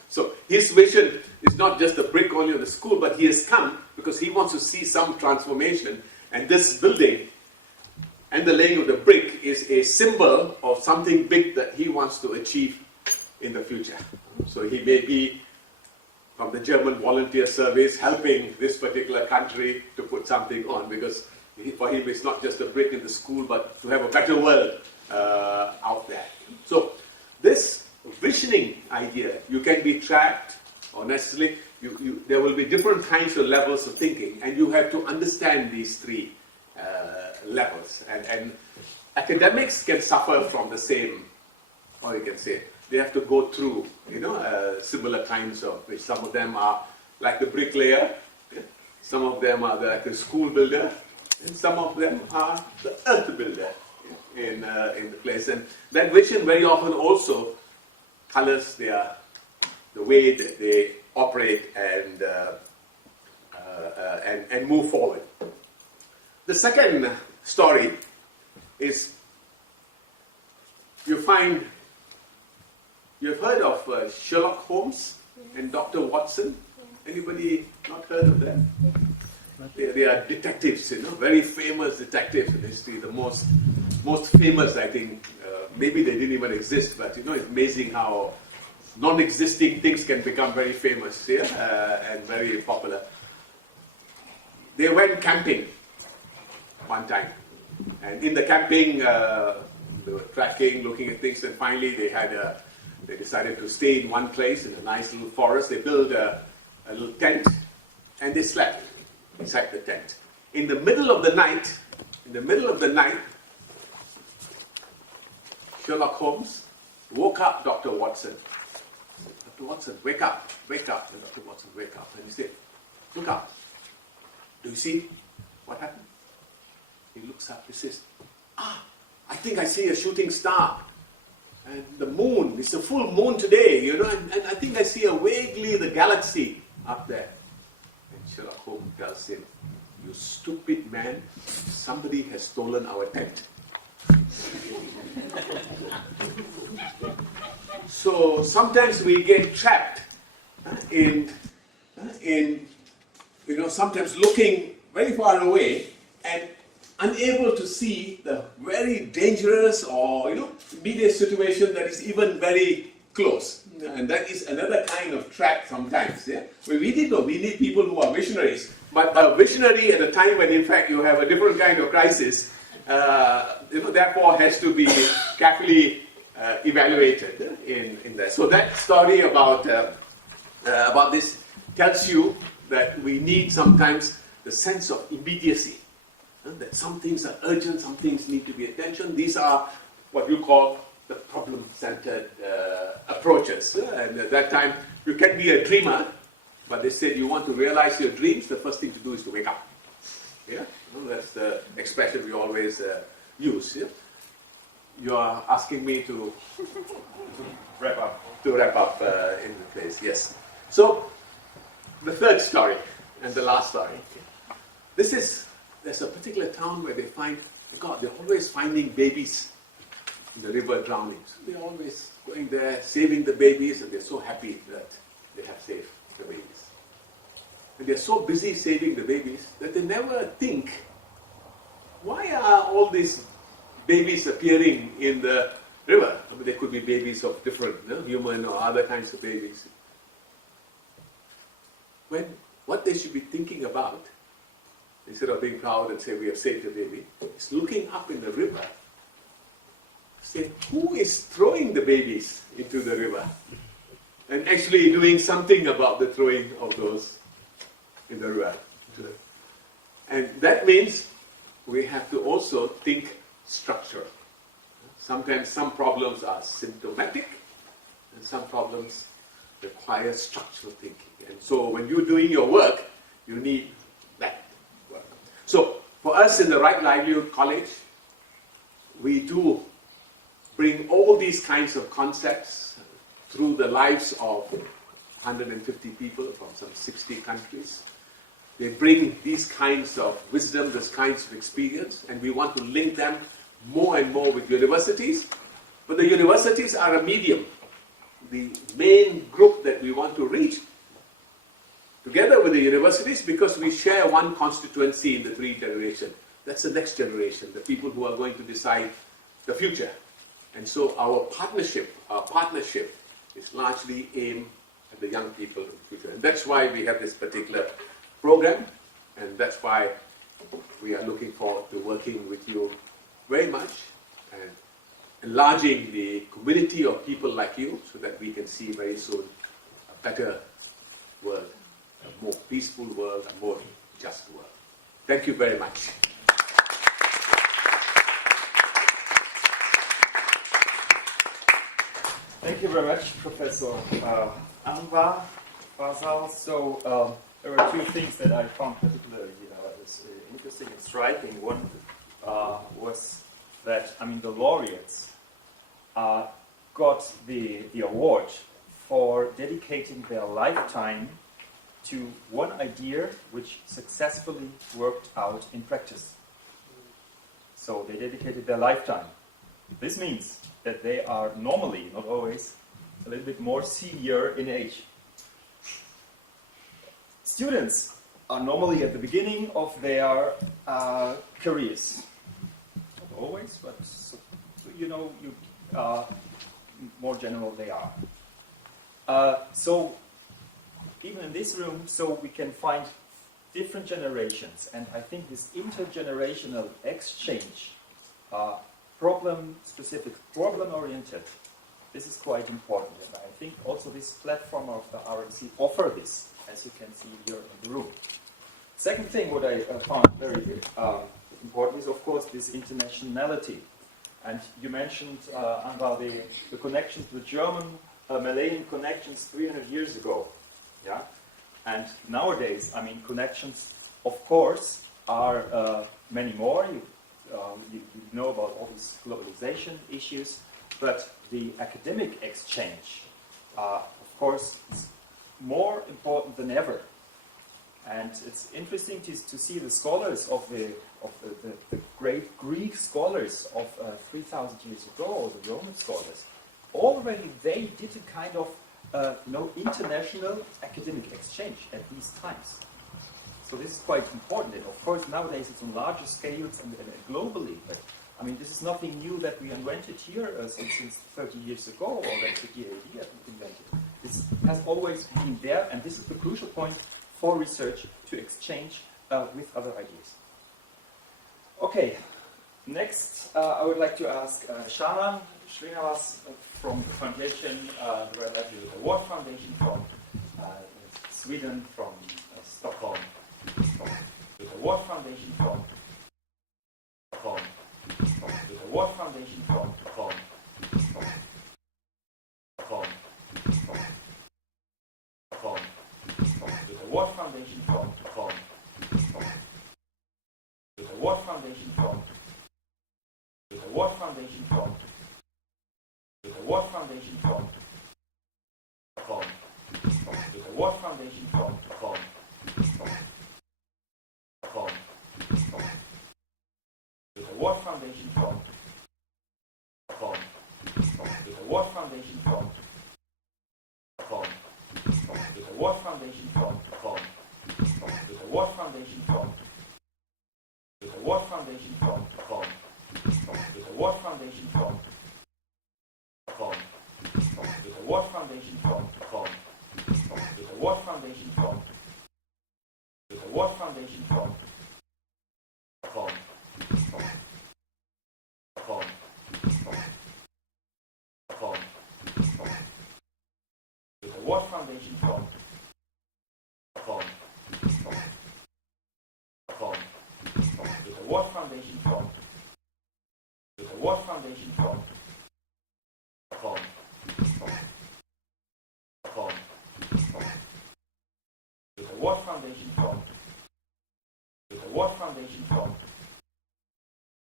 So his vision is not just the brick only of the school, but he has come because he wants to see some transformation. And this building and the laying of the brick is a symbol of something big that he wants to achieve in the future. So he may be from the German volunteer service helping this particular country to put something on, because for him it's not just a brick in the school, but to have a better world out there. So this visioning idea, you can be tracked, or necessarily, there will be different kinds of levels of thinking, and you have to understand these three levels. And academics can suffer from the same, or you can say, they have to go through, similar kinds of, which some of them are like the bricklayer, some of them are like the school builder, and some of them are the earth builder in the place. And that vision very often also colors the way that they operate and move forward. The second story is, you've heard of Sherlock Holmes and Dr. Watson? Anybody not heard of them? They are detectives, very famous detectives in history. The most famous, I think, maybe they didn't even exist, but it's amazing how non-existing things can become very famous and very popular. They went camping one time, and in the camping, they were tracking, looking at things, and finally they had They decided to stay in one place in a nice little forest. They built a little tent and they slept inside the tent. In the middle of the night, Sherlock Holmes woke up Dr. Watson. Dr. Watson, wake up, wake up. And Dr. Watson, wake up. And he said, look up. Do you see what happened? He looks up, he says, I think I see a shooting star. And the moon, it's a full moon today, you know, and I think I see vaguely the galaxy up there. And Sherlock Holmes tells him, you stupid man, somebody has stolen our tent. So sometimes we get trapped in sometimes looking very far away and unable to see the very dangerous or immediate situation that is even very close. And that is another kind of trap sometimes. Yeah? We need people who are visionaries. But a visionary at a time when in fact you have a different kind of crisis, therefore has to be carefully evaluated in that. So that story about this tells you that we need sometimes the sense of immediacy. That some things are urgent, some things need to be attention. These are what you call the problem-centered approaches. And at that time, you can be a dreamer, but they said you want to realize your dreams, the first thing to do is to wake up. Yeah, that's the expression we always use. Yeah? You are asking me to Wrap up. In the place. Yes. So the third story and the last story. There's a particular town where they're always finding babies in the river drowning. So they're always going there, saving the babies, and they're so happy that they have saved the babies. And they're so busy saving the babies that they never think, why are all these babies appearing in the river? I mean, there could be babies of different, human or other kinds of babies. What they should be thinking about, instead of being proud and say we have saved the baby, is looking up in the river, say, who is throwing the babies into the river? And actually doing something about the throwing of those in the river. And that means we have to also think structure. Sometimes some problems are symptomatic, and some problems require structural thinking. And so when you're doing your work, you need that work. So for us in the Right Livelihood College, we do bring all these kinds of concepts through the lives of 150 people from some 60 countries. They bring these kinds of wisdom, these kinds of experience, and we want to link them more and more with universities. But the universities are a medium. The main group that we want to reach together with the universities, because we share one constituency in the three generations. That's the next generation, the people who are going to decide the future. And so our partnership is largely aimed at the young people in the future. And that's why we have this particular program, and that's why we are looking forward to working with you very much and enlarging the community of people like you so that we can see very soon a better world, a more peaceful world, a more just world. Thank you very much. Thank you very much, Professor Anwar, Fazal. So there were two things that I found particularly interesting and striking. One was that, the laureates got the award for dedicating their lifetime to one idea which successfully worked out in practice. So they dedicated their lifetime. This means that they are normally, not always, a little bit more senior in age. Students are normally at the beginning of their careers. Not always, but more general they are. So even in this room, so we can find different generations, and I think this intergenerational exchange, problem-specific, problem-oriented, this is quite important, and I think also this platform of the RLC offer this, as you can see here in the room. Second thing what I found very important is, of course, this internationality. And you mentioned, Anwar, the connections, the German-Malayan connections 300 years ago. Yeah? And nowadays, I mean, connections, of course, are many more. You know about all these globalization issues, but the academic exchange, of course, is more important than ever. And it's interesting to see the scholars of the great Greek scholars of 3,000 years ago, or the Roman scholars. Already they did a kind of international academic exchange at these times. So this is quite important. And of course, nowadays it's on larger scales and globally. But I mean, this is nothing new that we invented here since 30 years ago, or that the DAAD invented. This has always been there, and this is the crucial point for research to exchange with other ideas. Okay, next I would like to ask Sharan, Srinivas from the foundation, the Livelihood Award Foundation from Sweden, from Stockholm, from the Award Foundation from Stockholm, from the Award Foundation from Stockholm, from Stockholm, from Stockholm, from the Award Foundation from Stockholm, from the Award Foundation from the Award Foundation from the Award Foundation from Stockholm, from the Award Foundation from Stockholm, from Stockholm, from the Award Foundation from Stockholm, from the Award Foundation from Stockholm, from the Award Foundation from Stockholm, from the Award Foundation from the Award Foundation from Stockholm, from the Award Foundation from Stockholm, from the Award Foundation from Stockholm, from the Award Foundation from the Award Foundation from Stockholm, from Stockholm, from Stockholm, from the Award Foundation from Stockholm, from Stockholm, from the Award Foundation from the Award Foundation from Stockholm, from Stockholm, from the Award Foundation from the Award Foundation from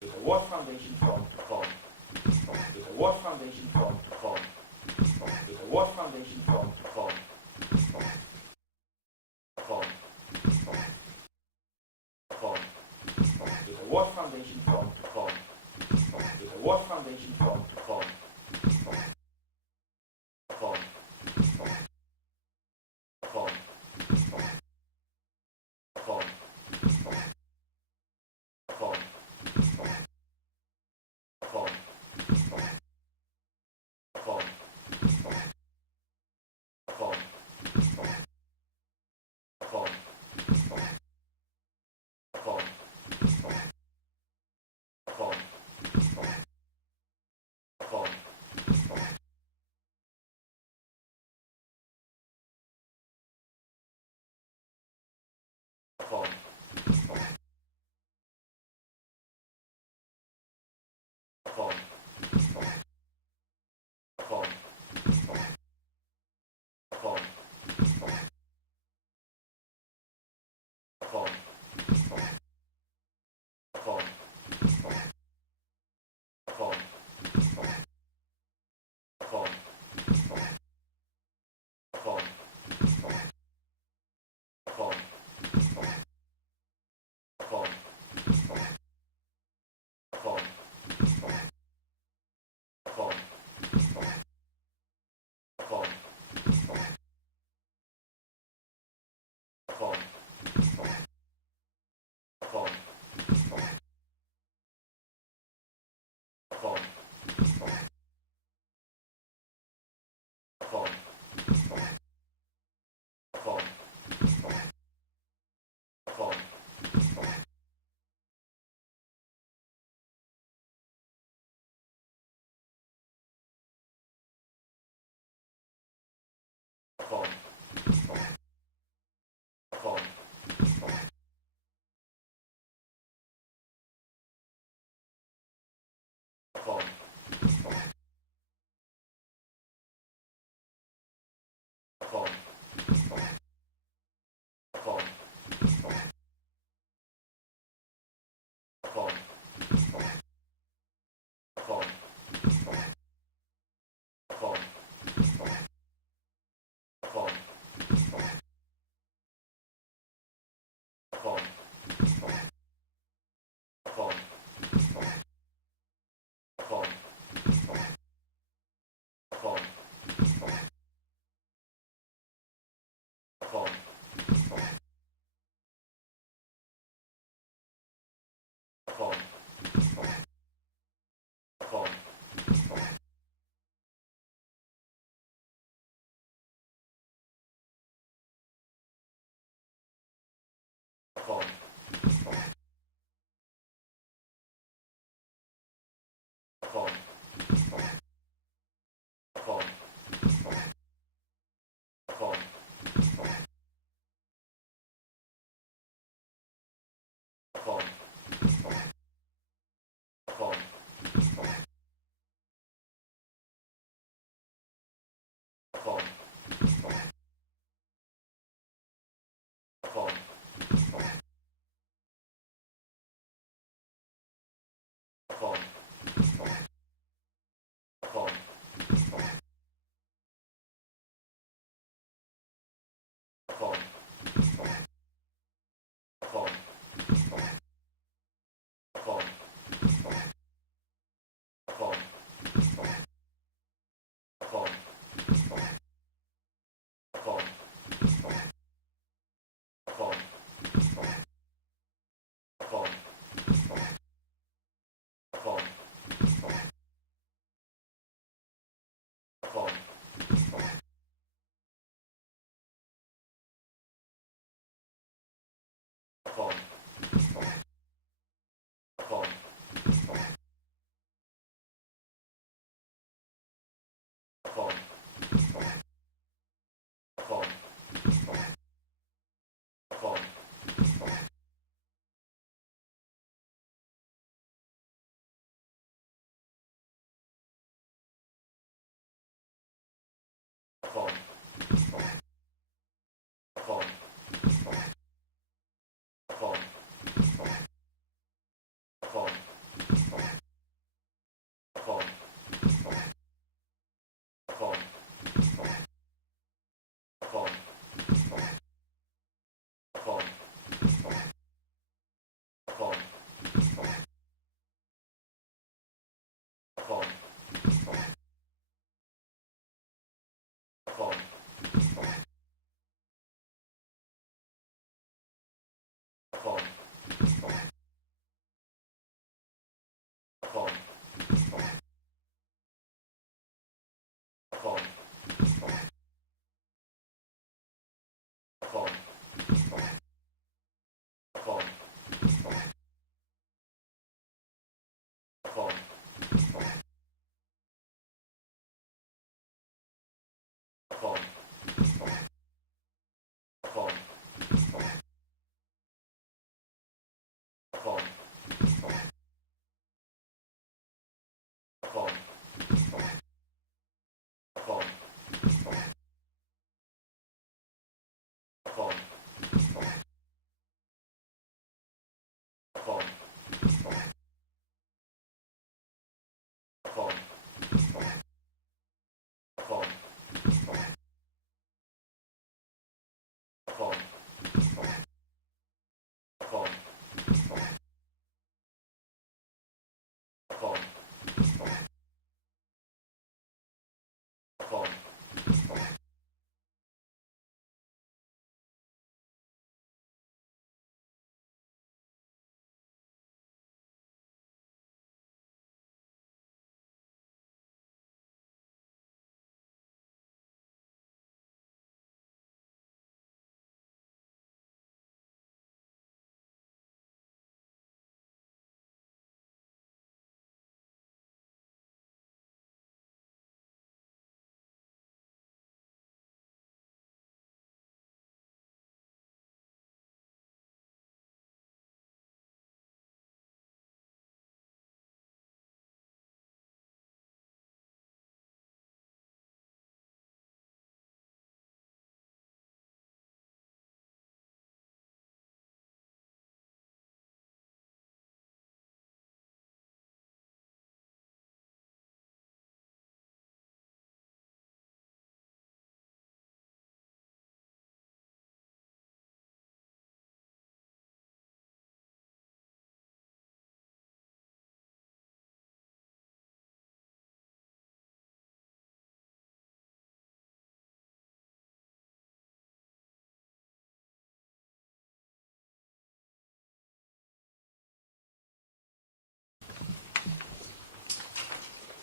the Award Foundation from Stockholm, from the Award Foundation from Stockholm, from the Award Foundation from Stockholm, from Stockholm, from Stockholm, from the Award Foundation from Stockholm, from the Award Foundation from Stockholm, from Stockholm, from Stockholm, from Stockholm, from Stockholm, from Stockholm, from Stockholm, from Stockholm, from Stockholm, from Stockholm, from Stockholm, from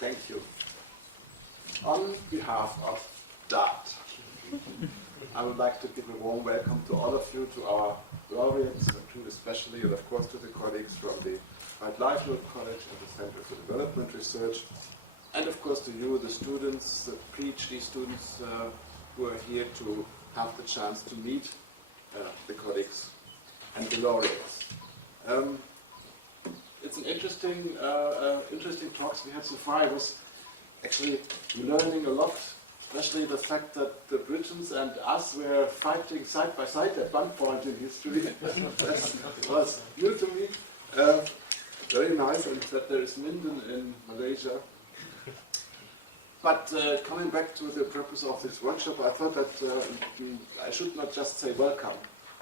Thank you. On behalf of DAAD, I would like to give a warm welcome to all of you to our laureates, to especially, and of course to the colleagues from the Livelihood College and the Center for Development Research, and of course to you, the students, the PhD students who are here to have the chance to meet the colleagues and the laureates. It's an interesting talks we had so far. I was actually learning a lot, especially the fact that the Britons and us were fighting side by side at one point in history. That was new to me. Very nice, and that there is Minden in Malaysia. But coming back to the purpose of this workshop, I thought that I should not just say welcome,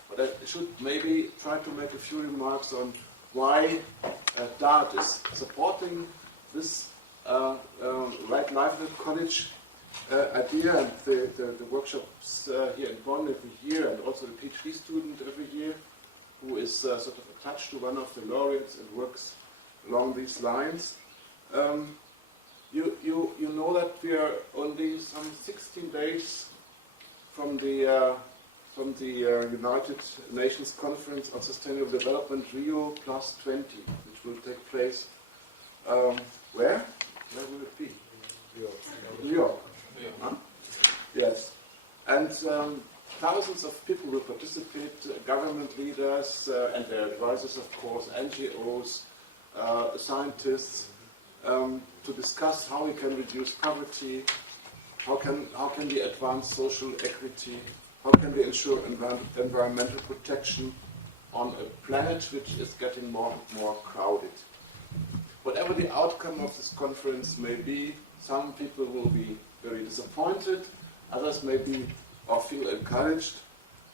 but I should maybe try to make a few remarks on why DAAD is supporting this Livelihood College idea, and the workshops here in Bonn every year, and also the PhD student every year, who is sort of attached to one of the laureates and works along these lines. You know that we are only some 16 days from the United Nations Conference on Sustainable Development Rio +20, which will take place where? Where will it be? New York. Huh? Yes. And thousands of people will participate, government leaders and their advisors, of course, NGOs, scientists, to discuss how we can reduce poverty, how can we advance social equity, how can we ensure environmental protection on a planet which is getting more and more crowded. Whatever the outcome of this conference may be, some people will be very disappointed, others may be or feel encouraged.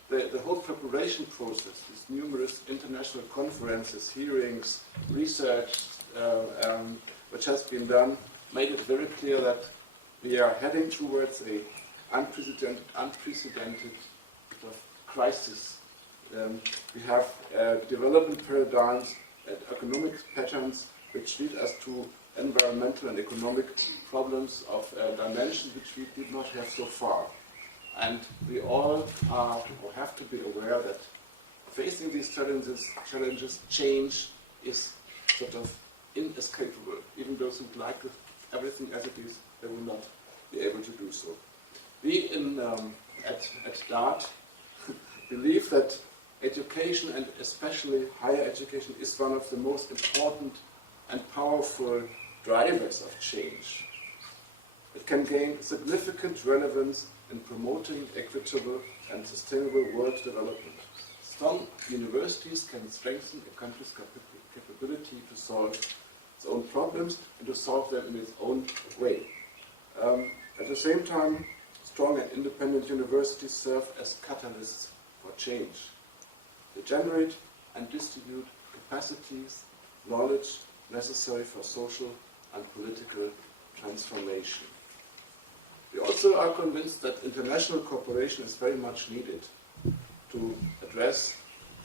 The whole preparation process, these numerous international conferences, hearings, research, which has been done, made it very clear that we are heading towards a unprecedented sort of crisis. We have development paradigms and economic patterns which lead us to environmental and economic problems of dimension which we did not have so far. And we all are or have to be aware that facing these challenges, change is sort of inescapable. Even those who like everything as it is, they will not be able to do so. We at DAAD believe that education, and especially higher education, is one of the most important and powerful drivers of change. It can gain significant relevance in promoting equitable and sustainable world development. Strong universities can strengthen a country's capability to solve its own problems and to solve them in its own way. At the same time, strong and independent universities serve as catalysts for change. They generate and distribute capacities, knowledge necessary for social and political transformation. We also are convinced that international cooperation is very much needed to address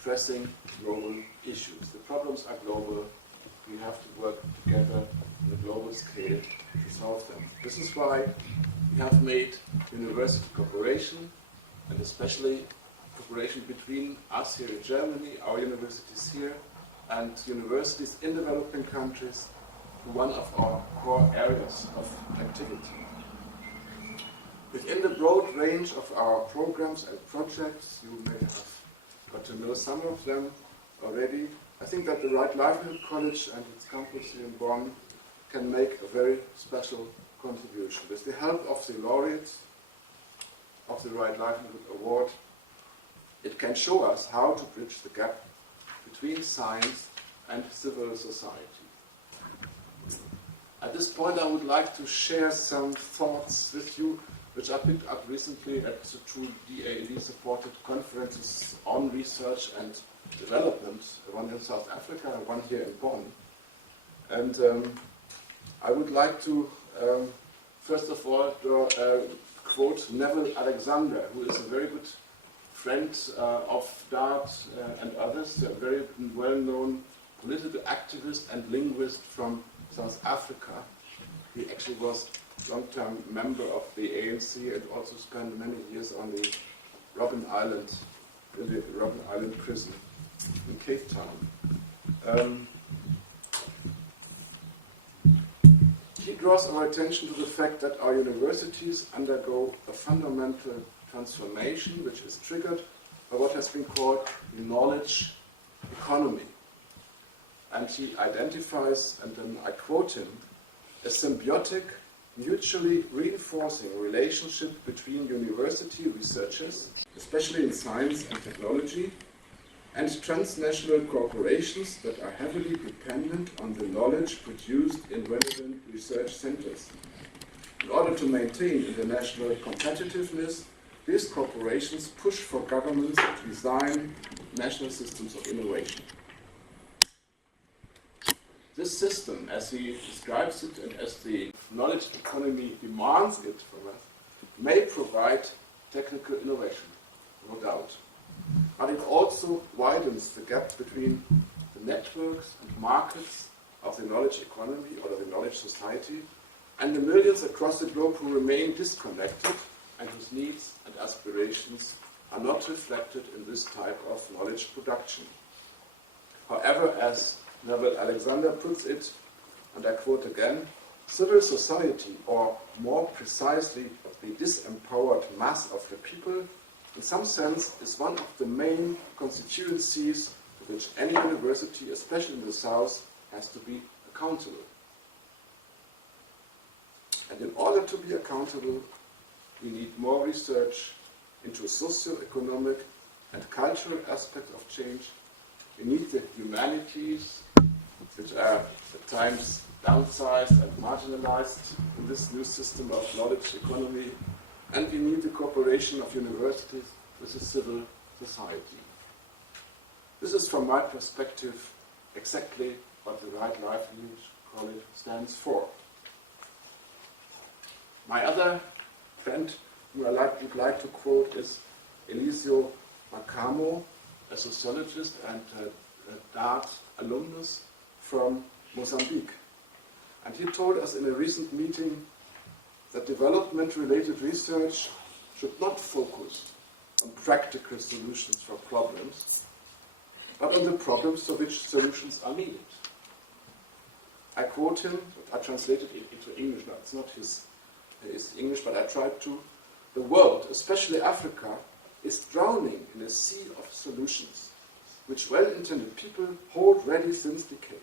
pressing global issues. The problems are global. We have to work together on a global scale to solve them. This is why we have made university cooperation, and especially cooperation between us here in Germany, our universities here, and universities in developing countries, one of our core areas of activity. Within the broad range of our programs and projects, you may have got to know some of them already. I think that the Livelihood College and its campus here in Bonn can make a very special contribution. With the help of the laureates of the Livelihood Award, it can show us how to bridge the gap between science and civil society. At this point, I would like to share some thoughts with you which I picked up recently at the two DAAD-supported conferences on research and development, one in South Africa and one here in Bonn. And I would like to, first of all, quote Neville Alexander, who is a very good friend of DAAD and others, a very well-known political activist and linguist from South Africa. He actually was a long-term member of the ANC and also spent many years on the Robben Island in the Robben Island prison in Cape Town. He draws our attention to the fact that our universities undergo a fundamental transformation which is triggered by what has been called the knowledge economy. And he identifies, and then I quote him, a symbiotic, mutually reinforcing relationship between university researchers, especially in science and technology, and transnational corporations that are heavily dependent on the knowledge produced in relevant research centers. In order to maintain international competitiveness, these corporations push for governments to design national systems of innovation. This system, as he describes it and as the knowledge economy demands it from us, may provide technical innovation, no doubt. But it also widens the gap between the networks and markets of the knowledge economy or the knowledge society and the millions across the globe who remain disconnected and whose needs and aspirations are not reflected in this type of knowledge production. However, as Neville Alexander puts it, and I quote again, civil society, or more precisely the disempowered mass of the people, in some sense is one of the main constituencies to which any university, especially in the South, has to be accountable. And in order to be accountable, we need more research into socio-economic and cultural aspects of change. We need the humanities, which are at times downsized and marginalized in this new system of knowledge economy, and we need the cooperation of universities with the civil society. This is, from my perspective, exactly what the Right Livelihood College stands for. My other friend who I would like to quote is Eliseo Macamo, a sociologist and a DAAD alumnus from Mozambique. And he told us in a recent meeting that development-related research should not focus on practical solutions for problems, but on the problems for which solutions are needed. I quote him, I translated it into English now, it's not his English, but I tried to. The world, especially Africa, is drowning in a sea of solutions, which well-intended people hold ready since decades.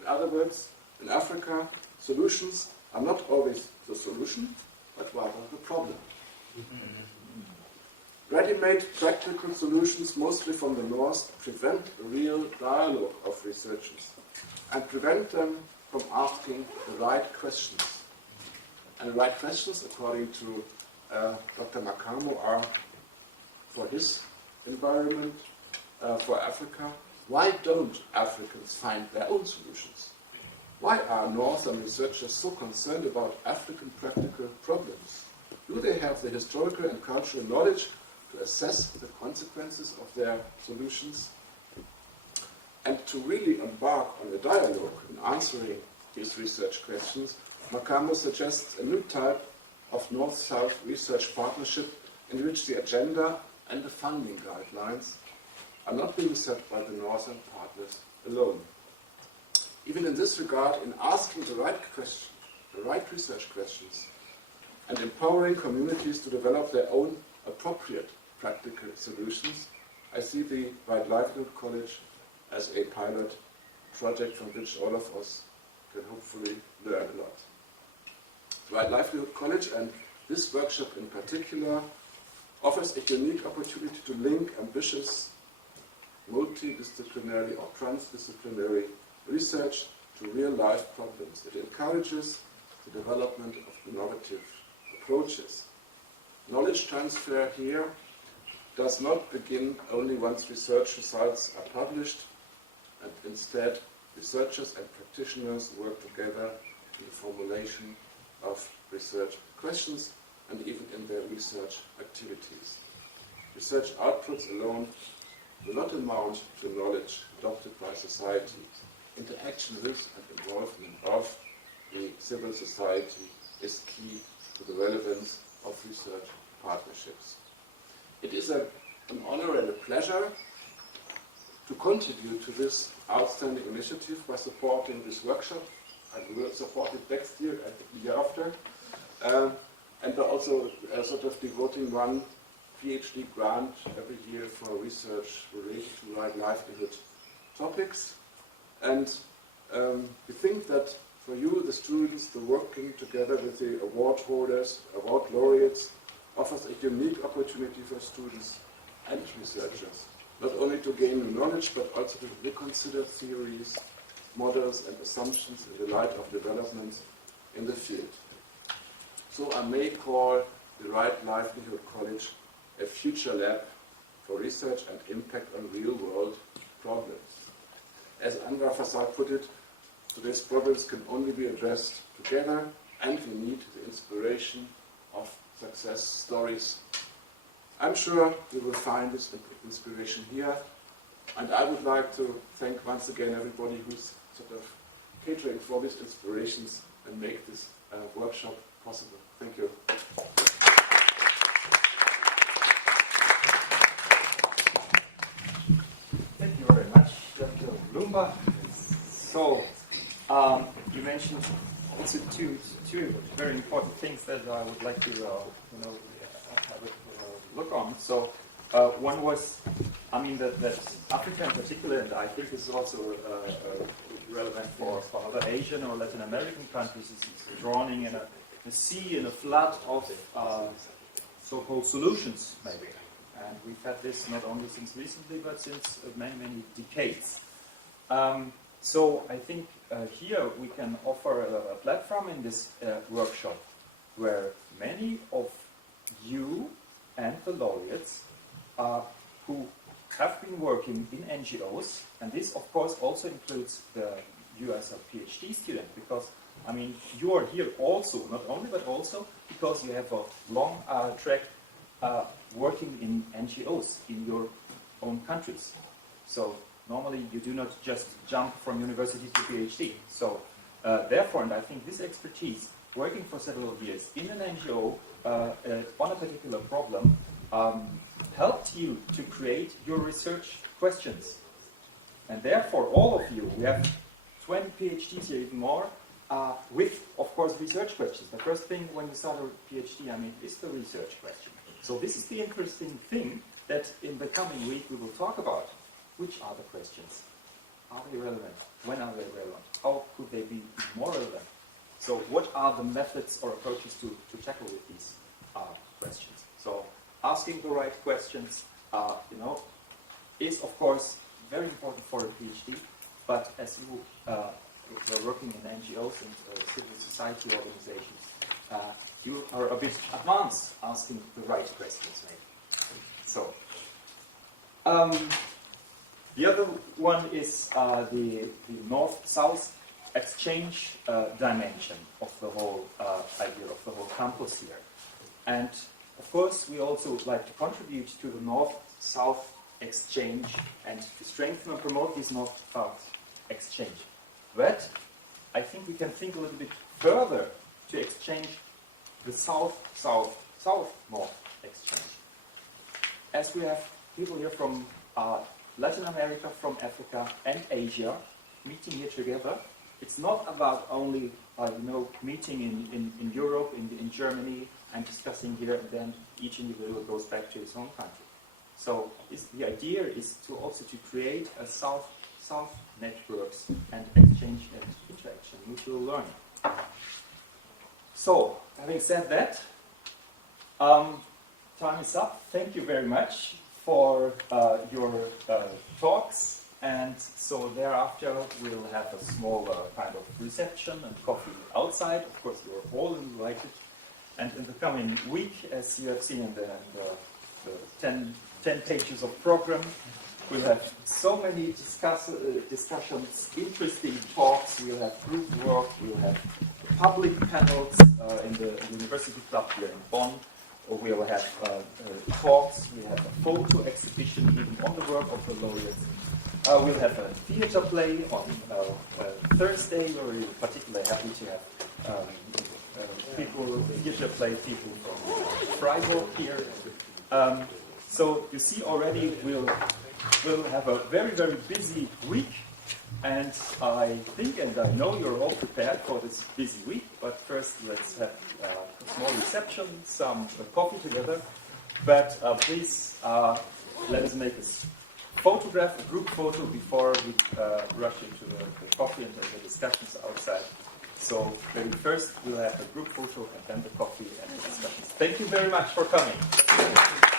In other words, in Africa, solutions are not always the solution, but rather the problem. Ready-made practical solutions, mostly from the North, prevent a real dialogue of researchers and prevent them from asking the right questions. And the right questions, according to Dr. Macamo, are for his environment, for Africa. Why don't Africans find their own solutions? Why are Northern researchers so concerned about African practical problems? Do they have the historical and cultural knowledge to assess the consequences of their solutions? And to really embark on a dialogue in answering these research questions, Macamo suggests a new type of North-South research partnership in which the agenda and the funding guidelines are not being set by the Northern partners alone. Even in this regard, in asking the right question, the right research questions, and empowering communities to develop their own appropriate practical solutions, I see the Right Livelihood College as a pilot project from which all of us can hopefully learn a lot. The Right Livelihood College, and this workshop in particular, offers a unique opportunity to link ambitious multidisciplinary or transdisciplinary research to real-life problems. It encourages the development of innovative approaches. Knowledge transfer here does not begin only once research results are published, and instead researchers and practitioners work together in the formulation of research questions and even in their research activities. Research outputs alone will not amount to knowledge adopted by society. Interaction with and involvement of the civil society is key to the relevance of research partnerships. It is a an honor and a pleasure to contribute to this outstanding initiative by supporting this workshop. I will support it next year and the year after. And also sort of devoting one PhD grant every year for research related to right livelihood topics. And we think that for you, the students, the working together with the award holders, award laureates, offers a unique opportunity for students and researchers, not only to gain knowledge, but also to reconsider theories, models, and assumptions in the light of developments in the field. So I may call the Right Livelihood College a future lab for research and impact on real-world problems. As Anwar Fazal put it, today's problems can only be addressed together, and we need the inspiration of success stories. I'm sure you will find this inspiration here, and I would like to thank once again everybody who's sort of catering for these inspirations and make this workshop possible. Thank you. Thank you very much, Dr. Blumbach. So, you mentioned also two very important things that I would like to have a look on. So, one was, I mean, that Africa in particular, and I think this is also relevant for other Asian or Latin American countries, is drowning in a sea, in a flood of so-called solutions, maybe. And we've had this not only since recently, but since many, many decades. So I think here we can offer a platform in this workshop where many of you and the laureates who have been working in NGOs, and this of course also includes you as a PhD student, because I mean you are here also, not only but also because you have a long track working in NGOs in your own countries. So normally you do not just jump from university to PhD. So therefore, and I think this expertise, working for several years in an NGO on a particular problem, helped you to create your research questions. And therefore, all of you, we have 20 PhDs here, even more, with, of course, research questions. The first thing when you start a PhD, I mean, is the research question. So this is the interesting thing that in the coming week we will talk about. Which are the questions? Are they relevant? When are they relevant? How could they be more relevant? So what are the methods or approaches to tackle with these questions? So asking the right questions, is of course very important for a PhD, but as you are working in NGOs and civil society organizations, you are a bit advanced asking the right questions, maybe. So, the other one is the North-South exchange dimension of the whole idea of the whole campus here. And of course, we also like to contribute to the North-South exchange and to strengthen and promote this North-South exchange. But I think we can think a little bit further to exchange the South-South-South-North exchange. As we have people here from Latin America, from Africa and Asia meeting here together, it's not about only meeting in Europe, in Germany, and discussing here, and then each individual goes back to his own country. So the idea is to also to create a South networks and exchange and interaction, mutual learning. So, having said that, time is up. Thank you very much for your talks, and so thereafter we'll have a small kind of reception and coffee outside. Of course, you're all invited. And in the coming week, as you have seen in the 10 pages of program, we'll have so many discussions, interesting talks. We'll have group work. We'll have public panels in the University Club here in Bonn. We'll have talks. We have a photo exhibition even on the work of the laureates. We'll have a theater play on Thursday. We're particularly happy to have theater play people from Freiburg here. So you see already we'll have a very, very busy week. And I think and I know you're all prepared for this busy week. But first, let's have a small reception, some coffee together. But please let us make a photograph, a group photo, before we rush into the coffee and the discussions outside. So maybe first we'll have a group photo and then the coffee and the discussions. Thank you very much for coming.